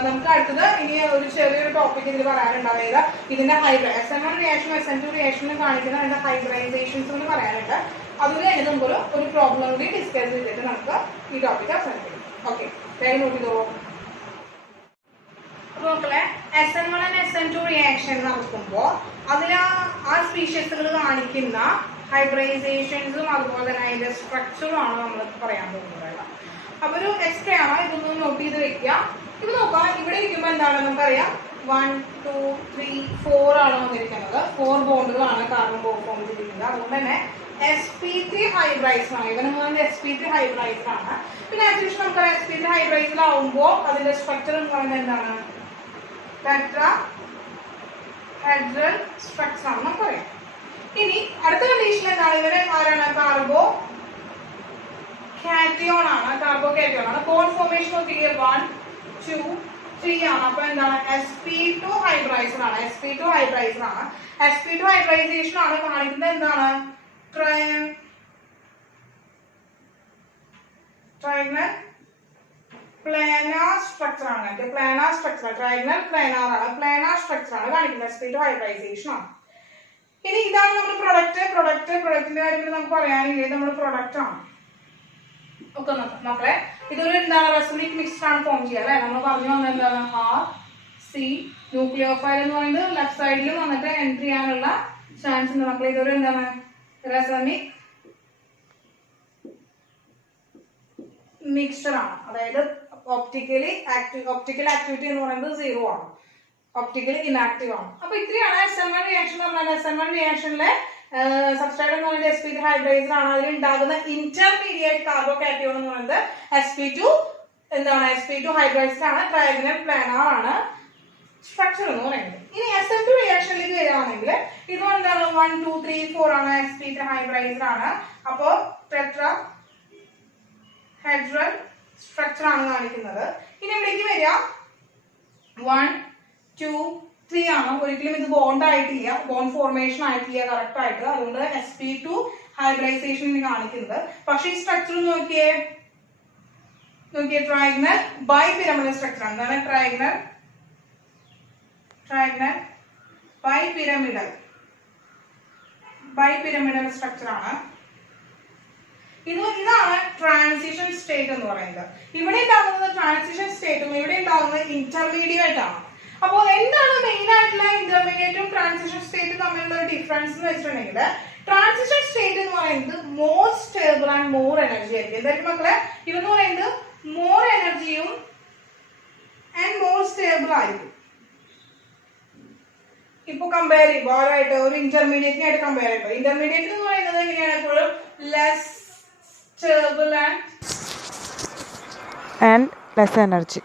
നമുക്ക് അടുത്തത് ഇനി ഒരു ചെറിയൊരു ടോപ്പിക് ഇതിൽ പറയാനുണ്ടാവുക ഇതിന്റെ SN1 റിയാക്ഷൻ SN2 റിയാക്ഷനിൽ കാണിക്കുന്ന അതിന്റെ ഹൈബ്രൈസേഷൻസ് എന്ന് പറയാനുണ്ട്. അതുപോലെ തന്നെ നമുക്ക് ഒരു പ്രോബ്ലം കൂടി ഡിസ്കസ് ചെയ്തിട്ട് നമുക്ക് ഈ ടോപ്പിക് അവസാനിപ്പിക്കും. ഓക്കെ, വേഗം നോക്കി തോന്നും. അപ്പൊ മക്കളെ SN1 and SN2 റിയാക്ഷൻ നടക്കുമ്പോൾ അതിൽ ആ സ്പീഷ്യസുകൾ കാണിക്കുന്ന ഹൈബ്രൈസേഷൻസും അതുപോലെ തന്നെ അതിന്റെ സ്ട്രക്ചറും ആണ് നമ്മൾ പറയാൻ പോകുന്നത്. അപ്പൊ ഒരു എക്സ്ട്രാ ആണ്, ഇതൊന്ന് നോട്ട് ചെയ്ത് വെക്കുക. ഇത് നോക്കാം, ഇവിടെ ഇരിക്കുമ്പോൾ എന്താണ് നമുക്കറിയാം 1 2 3 4 ആണ് വന്നിരിക്കുന്നത്. 4 ബോണ്ടുകളാണ് കാർബൺ ഫോം ചെയ്തിരിക്കുന്നത്. അതുകൊണ്ട് തന്നെ sp3 ഹൈബ്രൈസ് ആണ്. ഇതിന് മുകളിൽ sp3 ഹൈബ്രൈസ് ആണ്. പിന്നെ അത്യാവശ്യം നമുക്കറിയാം sp3 ഹൈബ്രൈസിലാവുമ്പോൾ അതിന്റെ സ്ട്രക്ചർ എന്ന് പറയുന്നത് എന്താണ്? ടെട്രാഹെഡ്രൽ സ്ട്രക്ചർ ആണ് നമുക്കറിയാം. ഇനി അടുത്ത കണ്ടീഷൻ എന്താണ്? ഇവരെ ആരാണ്? കാർബോ കാറ്റയോൺ ആണ്. കാർബോ കാറ്റയോൺ ആണ്. ബോണ്ട് ഫോർമേഷൻ നോക്കിയാൽ 1 2 3 ആണ്. അപ്പൊ എന്താണ്? sp2 ഹൈബ്രൈസർ ആണ്. sp2 ഹൈബ്രൈസർ ആണ്. sp2 ഹൈബ്രൈസേഷൻ ആണ് കാണിക്കുന്നത് എന്താണ്? ട്രൈഗണൽ പ്ലാനാർ സ്ട്രക്ചർ ആണ്. പ്ലാനാർ സ്ട്രക്ചർ, ട്രൈഗണൽ പ്ലാനാർ ആണ്. പ്ലാനാർ സ്ട്രക്ചർ ആണ് കാണിക്കുന്നത്. sp2 ഹൈബ്രൈസേഷൻ ആണ്. ഇനി ഇതാണ് നമ്മുടെ പ്രൊഡക്റ്റിന്റെ കാര്യത്തിൽ നമുക്ക് പറയാനില്ലേ, നമ്മുടെ പ്രൊഡക്റ്റ് ആണ്. ഒക്കെ മക്കളെ ഇതൊരു എന്താണ്? റെസോണിക് മിക്സ്ചർ ആണ് ഫോം ചെയ്യുക അല്ലെ. നമ്മൾ പറഞ്ഞു വന്നത് എന്താണ്? RC ന്യൂക്ലിയോഫൈൽ എന്ന് പറയുന്നത് ലെഫ്റ്റ് സൈഡിൽ വന്നിട്ട് എൻട്രി ചെയ്യാനുള്ള ചാൻസ് ഉണ്ട് മക്കളെ. ഇതൊരു എന്താണ്? റെസോണിക് മിക്സ്ചർ ആണ്. അതായത് ഒപ്റ്റിക്കൽ ആക്ടിവിറ്റി എന്ന് പറയുന്നത് 0 ആണ്. ഒപ്റ്റിക്കലി ഇനാക്റ്റീവ് ആണ്. അപ്പൊ ഇത്രയാണ് SN1 റിയാക്ഷൻ എന്ന് പറഞ്ഞാൽ. SN1 റിയാക്ഷനിലെ സബ്സ്ട്രേറ്റ് എന്ന് പറയുന്നത് sp3 ഹൈബ്രൈസർ ആണ്. അതിൽ ഉണ്ടാകുന്ന ഇന്റർമീഡിയറ്റ് കാർബോ കാറ്റയോൺ എന്ന് പറയുന്നത് sp2 എന്താണ്? sp2 ഹൈബ്രൈസർ ആണ്. ട്രയാഗണൽ പ്ലാനാർ ആണ് സ്ട്രക്ചർ എന്ന് പറയുന്നത്. ഇനി SN2 റിയാക്ഷനിലേക്ക് വരികയാണെങ്കിൽ ഇത് എന്താണ്? 1 2 3 4 ആണ്. sp3 ഹൈബ്രൈസർ ആണ്. അപ്പോ ടെട്രാഹെഡ്രൽ സ്ട്രക്ചർ ആണ് കാണിക്കുന്നത്. ഇനി ഇവിടേക്ക് വരിക 1 2 3 ആണ്. ഒരിക്കലും ഇത് ബോണ്ട് ആയിട്ടില്ല, ബോണ്ട് ഫോർമേഷൻ ആയിട്ടില്ല കറക്റ്റ് ആയിട്ട്. അതുകൊണ്ട് sp2 ഹൈബ്രൈസേഷൻ കാണിക്കുന്നത്. പക്ഷെ ഈ സ്ട്രക്ചർ നോക്കിയേ ട്രയാഗണൽ ബൈപിരമിഡൽ സ്ട്രക്ചർ ആണ്. എന്താണ്? ട്രയാഗണൽ ബൈപിരമിഡൽ സ്ട്രക്ചർ ആണ്. ഇതാണ് ട്രാൻസിഷൻ സ്റ്റേറ്റ് എന്ന് പറയുന്നത്. ഇവിടെ ഉണ്ടാകുന്നത് ട്രാൻസിഷൻ സ്റ്റേറ്റും ഇവിടെ ഉണ്ടാകുന്നത് ഇന്റർമീഡിയറ്റ് ആണ്. അപ്പോൾ എന്താണ് മെയിൻ ആയിട്ടുള്ള ഇന്റർമീഡിയറ്റും ട്രാൻസിഷൻ സ്റ്റേറ്റും തമ്മിലുള്ള ഒരു ഡിഫറൻസ് എന്ന് വെച്ചിട്ടുണ്ടെങ്കിൽ ട്രാൻസിഷൻ സ്റ്റേറ്റ് എന്ന് പറയുന്നത് more stable and more energy ആയിരിക്കും. എന്തായാലും മക്കളെ ഇതെന്ന് പറയുന്നത് മോർ എനർജിയും ആൻഡ് മോർ സ്റ്റേബിൾ ആയിരിക്കും. ഇപ്പൊ കമ്പയർ ചെയ്യുമ്പോൾ ആയിട്ട് ഒരു ഇന്റർമീഡിയറ്റിനായിട്ട് കമ്പയർ ചെയ്യുമ്പോൾ ഇന്റർമീഡിയറ്റ് എന്ന് പറയുന്നത് എങ്ങനെയാണ്? എപ്പോഴും less stable and less energy.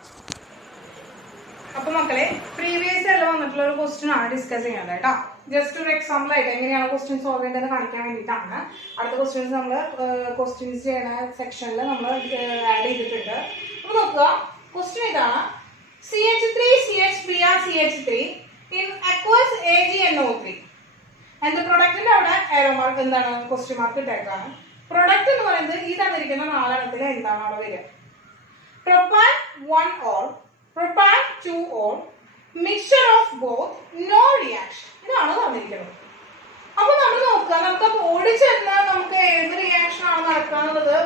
അപ്പൊ മക്കളെ പ്രീവിയസ് എല്ലാം വന്നിട്ടുള്ള ഒരു ക്വസ്റ്റ്യൻ ആണ് ഡിസ്കസ് ചെയ്യാൻ കേട്ടോ. ജസ്റ്റ് ഒരു എക്സാമ്പിൾ ആയിട്ട് എങ്ങനെയാണ് ക്വസ്റ്റ്യൻ സോൾവ് ചെയ്യേണ്ടത് കാണിക്കാൻ വേണ്ടിയിട്ടാണ്. അടുത്ത ക്വസ്റ്റ്യൻസ് നമ്മൾ ക്വസ്റ്റ്യൻസ് ചെയ്യുന്ന സെക്ഷനിൽ നമ്മൾ ആഡ് ചെയ്തിട്ടുണ്ട്. അപ്പൊ നോക്കുക, ക്വസ്റ്റ്യൻ ഇതാണ്. CH3CH3 in aqueous AgNO3 and the പ്രൊഡക്റ്റിന്റെ അവിടെ എറോ മാർക്ക് എന്താണ്? ക്വസ്റ്റ്യൻ മാർക്ക് ഇട്ടേക്കാണ്. പ്രൊഡക്റ്റ് എന്ന് പറയുന്നത് ഈ തന്നിരിക്കുന്ന 4 എണ്ണത്തിൽ എന്താണ് അവിടെ വരിക? Propan 1 or propan 2 or mixture of both, no reaction. ഇതാണ് തന്നിരിക്കുന്നത്. അപ്പൊ നമ്മൾ നോക്കുക, നമുക്ക് ഓടിച്ചെന്നാൽ നമുക്ക് ഏത് റിയാക്ഷൻ ആണ് നടക്കാന്നുള്ളത്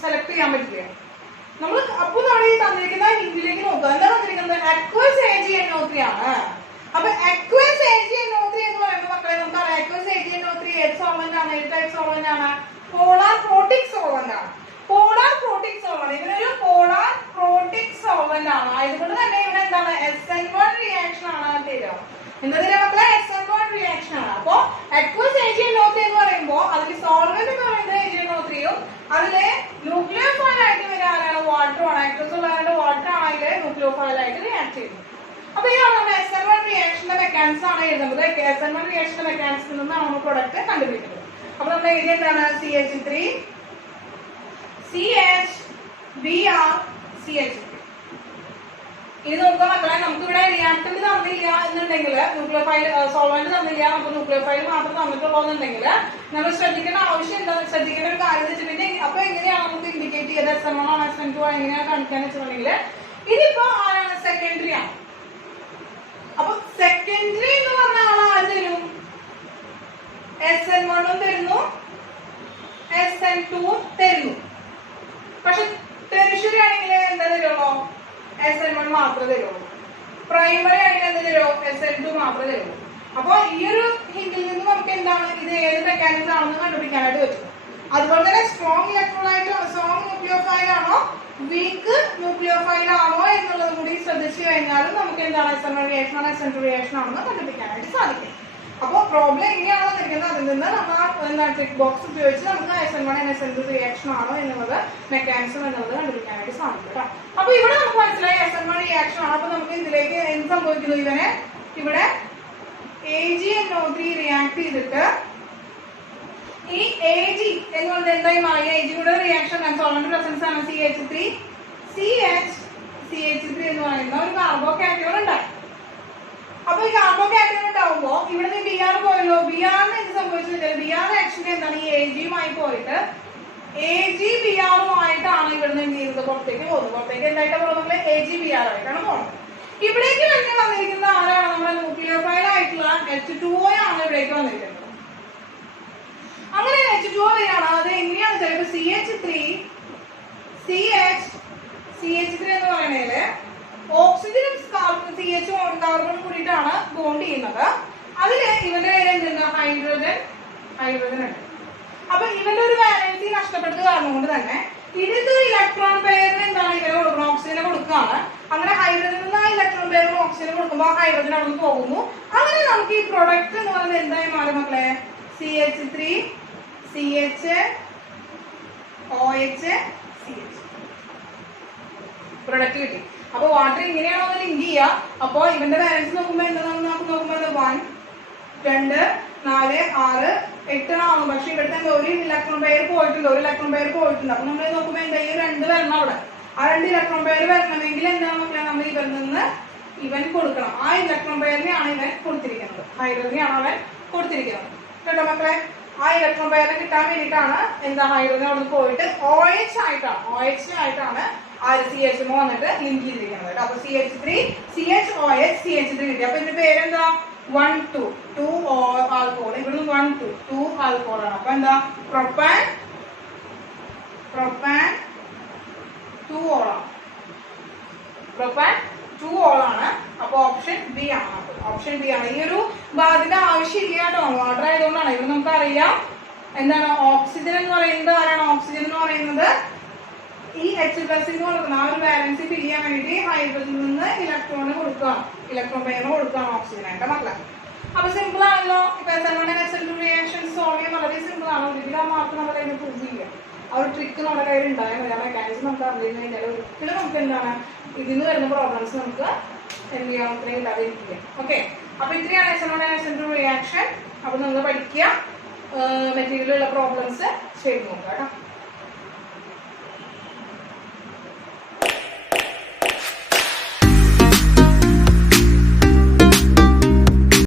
സെലക്ട് ചെയ്യാൻ പറ്റില്ല. നമ്മൾ അപ്പൊ നമ്മൾ ഈ തന്നിരിക്കുന്ന ഹിന്ദിയിലേക്ക് നോക്കുക. എന്താ തന്നിരിക്കുന്നത്? aqueous AgNO3 ആണ്. അപ്പൊ aqueous AgNO3 എന്ന് പറയുമ്പോൾ മക്കളെ നമുക്കറിയാം aqueous AgNO3 ഏത് സോൾവെന്റ് ആണ്? ഏത് ടൈപ്പ് സോൾവെന്റ് ആണ്? പോളാർ പ്രോട്ടിക് സോൾവെന്റ് ആണ്. പോളാർ പ്രോട്ടിക് സോൾവെന്റ്, ഇവരൊരു പോളാർ പ്രോട്ടിക് സോൾവെന്റ് ആണ്. അതുകൊണ്ട് തന്നെ ഇവിടെ എന്താണ്? SN1 റിയാക്ഷൻ ആണ് തരിക. എന്താ തരിക മക്കളെ? SN1 റിയാക്ഷൻ ആണ്. അപ്പൊ aqueous AgNO3 എന്ന് പറയുമ്പോൾ അതിൽ സോൾവെന്റ് എന്ന് പറയുന്നത് AgNO3യും അതിലെ ന്യൂക്ലിയോഫൈൽ ആയിട്ട് വരാൻ ആരാണ്? വാട്ടർ ആണ്. aqueous ഉള്ളതുകൊണ്ട് വാട്ടർ ആണെങ്കിൽ ന്യൂക്ലിയോഫൈൽ ആയിട്ട് റിയാക്ട് ചെയ്യുന്നു. അപ്പൊ ഇതാണ് നമ്മുടെ SN1 റിയാക്ഷന്റെ മെക്കാനിസം ആണ് എഴുതുന്നത്. SN1 റിയാക്ഷന്റെ മെക്കാനിസത്തിൽ നിന്നാണ് നമ്മൾ പ്രൊഡക്റ്റ് കണ്ടുപിടിക്കുന്നത്. അപ്പൊ നമ്മൾ എഴുതിയ എന്താണ്? CH Br CH3. ഇനി നോക്കാം മക്കളെ, നമുക്ക് ഇവിടെ റിയാക്ടന്റ് തന്നില്ല എന്നുണ്ടെങ്കിൽ, ന്യൂക്ലിയോഫൈൽ സോൾവെന്റ് തന്നില്ല, നമുക്ക് ന്യൂക്ലിയോഫൈൽ മാത്രം തന്നിട്ടുള്ളതെന്നുണ്ടെങ്കിൽ നമ്മൾ ശ്രദ്ധിക്കേണ്ട ആവശ്യം എന്താ, ശ്രദ്ധിക്കേണ്ട ഒരു കാര്യം വെച്ചിട്ടുണ്ടെങ്കിൽ അപ്പൊ എങ്ങനെയാണ് നമുക്ക് ഇൻഡിക്കേറ്റ് ചെയ്ത് SN1 ആണോ SN2 ആണോ എങ്ങനെയാണ് കാണിക്കാന്ന് വെച്ചിട്ടുണ്ടെങ്കിൽ, ഇതിപ്പോ ആരാണ് സെക്കൻഡറി ആണ്. അപ്പൊ സെക്കൻഡറി എന്ന് പറഞ്ഞ ആൾ ആര് തരും? SN1 തരുന്നു, SN2 തരുന്നു. പക്ഷെ ടെറിഷറി ആണെങ്കിൽ എന്താ തരുള്ളൂ? SN1 മാത്രമേ തരുള്ളൂ. പ്രൈമറി ആണെങ്കിൽ എന്താ തരുമോ? SN2 മാത്രമേ തരുള്ളൂ. അപ്പൊ ഈ ഒരു ഹിന്റിൽ നിന്ന് നമുക്ക് എന്താണ് ഇത് ഏത് മെക്കാനിസം ആണെന്ന് കണ്ടുപിടിക്കാനായിട്ട് പറ്റും. അതുപോലെ തന്നെ സ്ട്രോങ് ഇലക്ട്രോലൈറ്റ്, സ്ട്രോങ് ന്യൂക്ലിയോഫൈൽ ആണോ വീക്ക് ന്യൂക്ലിയോഫൈൽ ആണോ എന്നുള്ളത് കൂടി ശ്രദ്ധിച്ചു കഴിഞ്ഞാലും നമുക്ക് എന്താണ് SN1 റിയാക്ഷൻ ആണോ SN2 റിയാക്ഷൻ ആണെന്ന് കണ്ടുപിടിക്കാനായിട്ട് സാധിക്കും. അപ്പോൾ പ്രോബ്ലം എങ്ങനെയാണോ തന്നിരിക്കുന്നത് അതിൽ നിന്ന് നമ്മൾ എന്താണ് ട്രിക്ക് ബോക്സ് ഉപയോഗിച്ച് നമുക്ക് SN1 SN2 റിയാക്ഷൻ ആണോ എന്നുള്ളത് മെക്കാനിസം എന്നുള്ളത് കണ്ടുപിടിക്കാനായിട്ട് സാധിക്കും കേട്ടോ. അപ്പൊ ഇവിടെ നമുക്ക് മനസ്സിലായി SN1 റിയാക്ഷൻ ആണ്. അപ്പൊ നമുക്ക് ഇതിലേക്ക് എന്ത് സംഭവിക്കുന്നു? ഇവനെ ഇവിടെ AgNO3 റിയാക്ട് ചെയ്തിട്ട് ഈ Ag എന്ന് പറഞ്ഞാൽ എന്തായി മാറി? Ag കൂടെ റിയാക്ഷൻ സോൾവെന്റ് പ്രസൻസ് ആണ് CH3 CH3 എന്ന് പറയുന്ന ഒരു കാർബോകാറ്റയോൺ ഉണ്ടായി. അപ്പൊ ഈ കാർബോകാറ്റയോൺ ഉണ്ടാവുമ്പോ ഇവിടെ നിന്ന് Br പോയല്ലോ. Brന് എന്ത് സംഭവിച്ചിട്ടുണ്ടെങ്കിൽ Br ആക്ച്വലി എന്താണ് ഈ Agയുമായി പോയിട്ട് Ag Brമായിട്ടാണ് ഇവിടുന്ന് എന്ത് ചെയ്യുന്നത്? പുറത്തേക്ക് പോകുന്നത്. പുറത്തേക്ക് എന്തായിട്ടാണ് പോകുന്നത്? Ag Br ആയിട്ടാണ് പോകുന്നത്. ഇവിടേക്ക് തന്നെ വന്നിരിക്കുന്ന ആരാണ്? നമ്മുടെ ന്യൂക്ലിയോഫൈൽ ആയിട്ടുള്ള H2O ആണ് ഇവിടേക്ക് വന്നിരിക്കുന്നത്. അങ്ങനെ H2O വരികയാണ്. അത് എങ്ങനെയാണ് ചിലപ്പോൾ CH3 എന്ന് പറയുന്നതില് ഓക്സിജനും കാർബണും കൂടിയിട്ടാണ് ബോണ്ട് ചെയ്യുന്നത്. അതില് ഇവന്റെ പേര് എന്തുണ്ട്? ഹൈഡ്രജൻ ഉണ്ട്. അപ്പൊ ഇവന്റെ ഒരു വാലൻസി നഷ്ടപ്പെട്ടത് കാരണം കൊണ്ട് തന്നെ ഇത് ഇലക്ട്രോൺ പെയറിന് എന്താണ് ഇവരെ കൊടുക്കുന്നത്? ഓക്സിജനെ കൊടുക്കുകയാണ്. അങ്ങനെ ഹൈഡ്രജനിൽ നിന്ന് ആ ഇലക്ട്രോൺ പെയറിന് ഓക്സിജൻ കൊടുക്കുമ്പോൾ ഹൈഡ്രജൻ അവിടെ നിന്ന് പോകുന്നു. അങ്ങനെ നമുക്ക് ഈ പ്രൊഡക്റ്റ് എന്ന് പറയുന്നത് എന്തായി മാറി മക്കളെ? CH3 CH OH CH product കിട്ടി. അപ്പൊ വാട്ടർ ഇങ്ങനെയാണോ ലിങ്ക് ചെയ്യുക? അപ്പൊ ഇവന്റെ ബാലൻസ് നോക്കുമ്പോ എന്താണെന്ന് നമുക്ക് നോക്കുമ്പോൾ 1 2 4 6 8 ആവും. പക്ഷെ ഇവിടുത്തെ ഒരു ഇലക്ട്രോൺ പെയർ പോയിട്ടുണ്ട്. അപ്പൊ നമ്മൾ നോക്കുമ്പോൾ എന്താ ഈ 2 വരണം അവിടെ. ആ 2 ഇലക്ട്രോൺ പെയർ വരണമെങ്കിൽ എന്താണ് മക്കളെ? നമ്മൾ ഇവരിൽ നിന്ന് ഇവൻ കൊടുക്കണം. ആ ഇലക്ട്രോൺ പെയറിനെയാണ് ഇവൻ കൊടുത്തിരിക്കുന്നത്. ഹൈഡ്രജനെയാണ് അവൻ കൊടുത്തിരിക്കുന്നത് കേട്ടോ മക്കളെ. ആ ഇലക്ട്രോൺ പെയറിനെ കിട്ടാൻ വേണ്ടിയിട്ടാണ് എന്താ ഹൈഡ്രജൻ അവിടെ പോയിട്ട് OH ആയിട്ടാണ് ആ CH വന്നിട്ട് ലിങ്ക് ചെയ്തിരിക്കുന്നത് കേട്ടോ. അപ്പൊ CH3 CHOH CH3 കിട്ടി. അപ്പൊ ഇതിന്റെ പേരെന്താ? 1 2 ആൽക്കോൾ. ഇവിടുന്ന് 1 2 ആൽക്കോൾ ആണ്. അപ്പൊ എന്താ? പ്രൊപ്പാൻ 2 ഓളാണ്. അപ്പൊ ഓപ്ഷൻ ബി ആണ്. ഈ ഒരു ബാധിന്റെ ആവശ്യമില്ല കേട്ടോ. വാട്ടർ ആയതുകൊണ്ടാണ്. ഇവിടെ നമുക്ക് അറിയാം എന്താണ് ഓക്സിജൻ എന്ന് പറയുന്നത്. ആരാണ് ഓക്സിജൻ എന്ന് പറയുന്നത്? ഈ H+ എന്ന് കൊടുക്കുന്ന ആ ഒരു ബാലൻസ് ഫിൽ ചെയ്യാൻ വേണ്ടിയിട്ട് ഹൈഡ്രജനിൽ നിന്ന് ഇലക്ട്രോൺ പെയറിന് കൊടുക്കുകയാണ് ഓക്സിജനായിട്ട് മക്കളെ. അപ്പൊ സിമ്പിൾ ആണല്ലോ. ഇപ്പൊ SN1 SN2 റിയാക്ഷൻസ് സോൾവ് ചെയ്യാൻ വളരെ സിമ്പിൾ ആണ്. ഒരിക്കലും ആ മാർക്ക് നമ്മുടെ കയ്യിൽ പ്രൂവ് ചെയ്യുക. ആ ഒരു ട്രിക്ക് നമ്മുടെ കയ്യിൽ ഉണ്ടായാൽ മതി. ആ മെക്കാനിസം നമുക്ക് അറിഞ്ഞു കഴിഞ്ഞാൽ ഒരിക്കലും നമുക്ക് എന്താണ് ഇതിൽ നിന്ന് വരുന്ന പ്രോബ്ലംസ് നമുക്ക് എന്ത് ചെയ്യാം? ഇത്രയും ഇല്ലാതിരിക്കുക. ഓക്കെ. അപ്പൊ ഇത്രയാണ് SN1 SN2 റിയാക്ഷൻ. അപ്പൊ നിങ്ങൾ പഠിക്കുക, മെറ്റീരിയലുള്ള പ്രോബ്ലംസ് ചെയ്ത് നോക്കുക കേട്ടോ.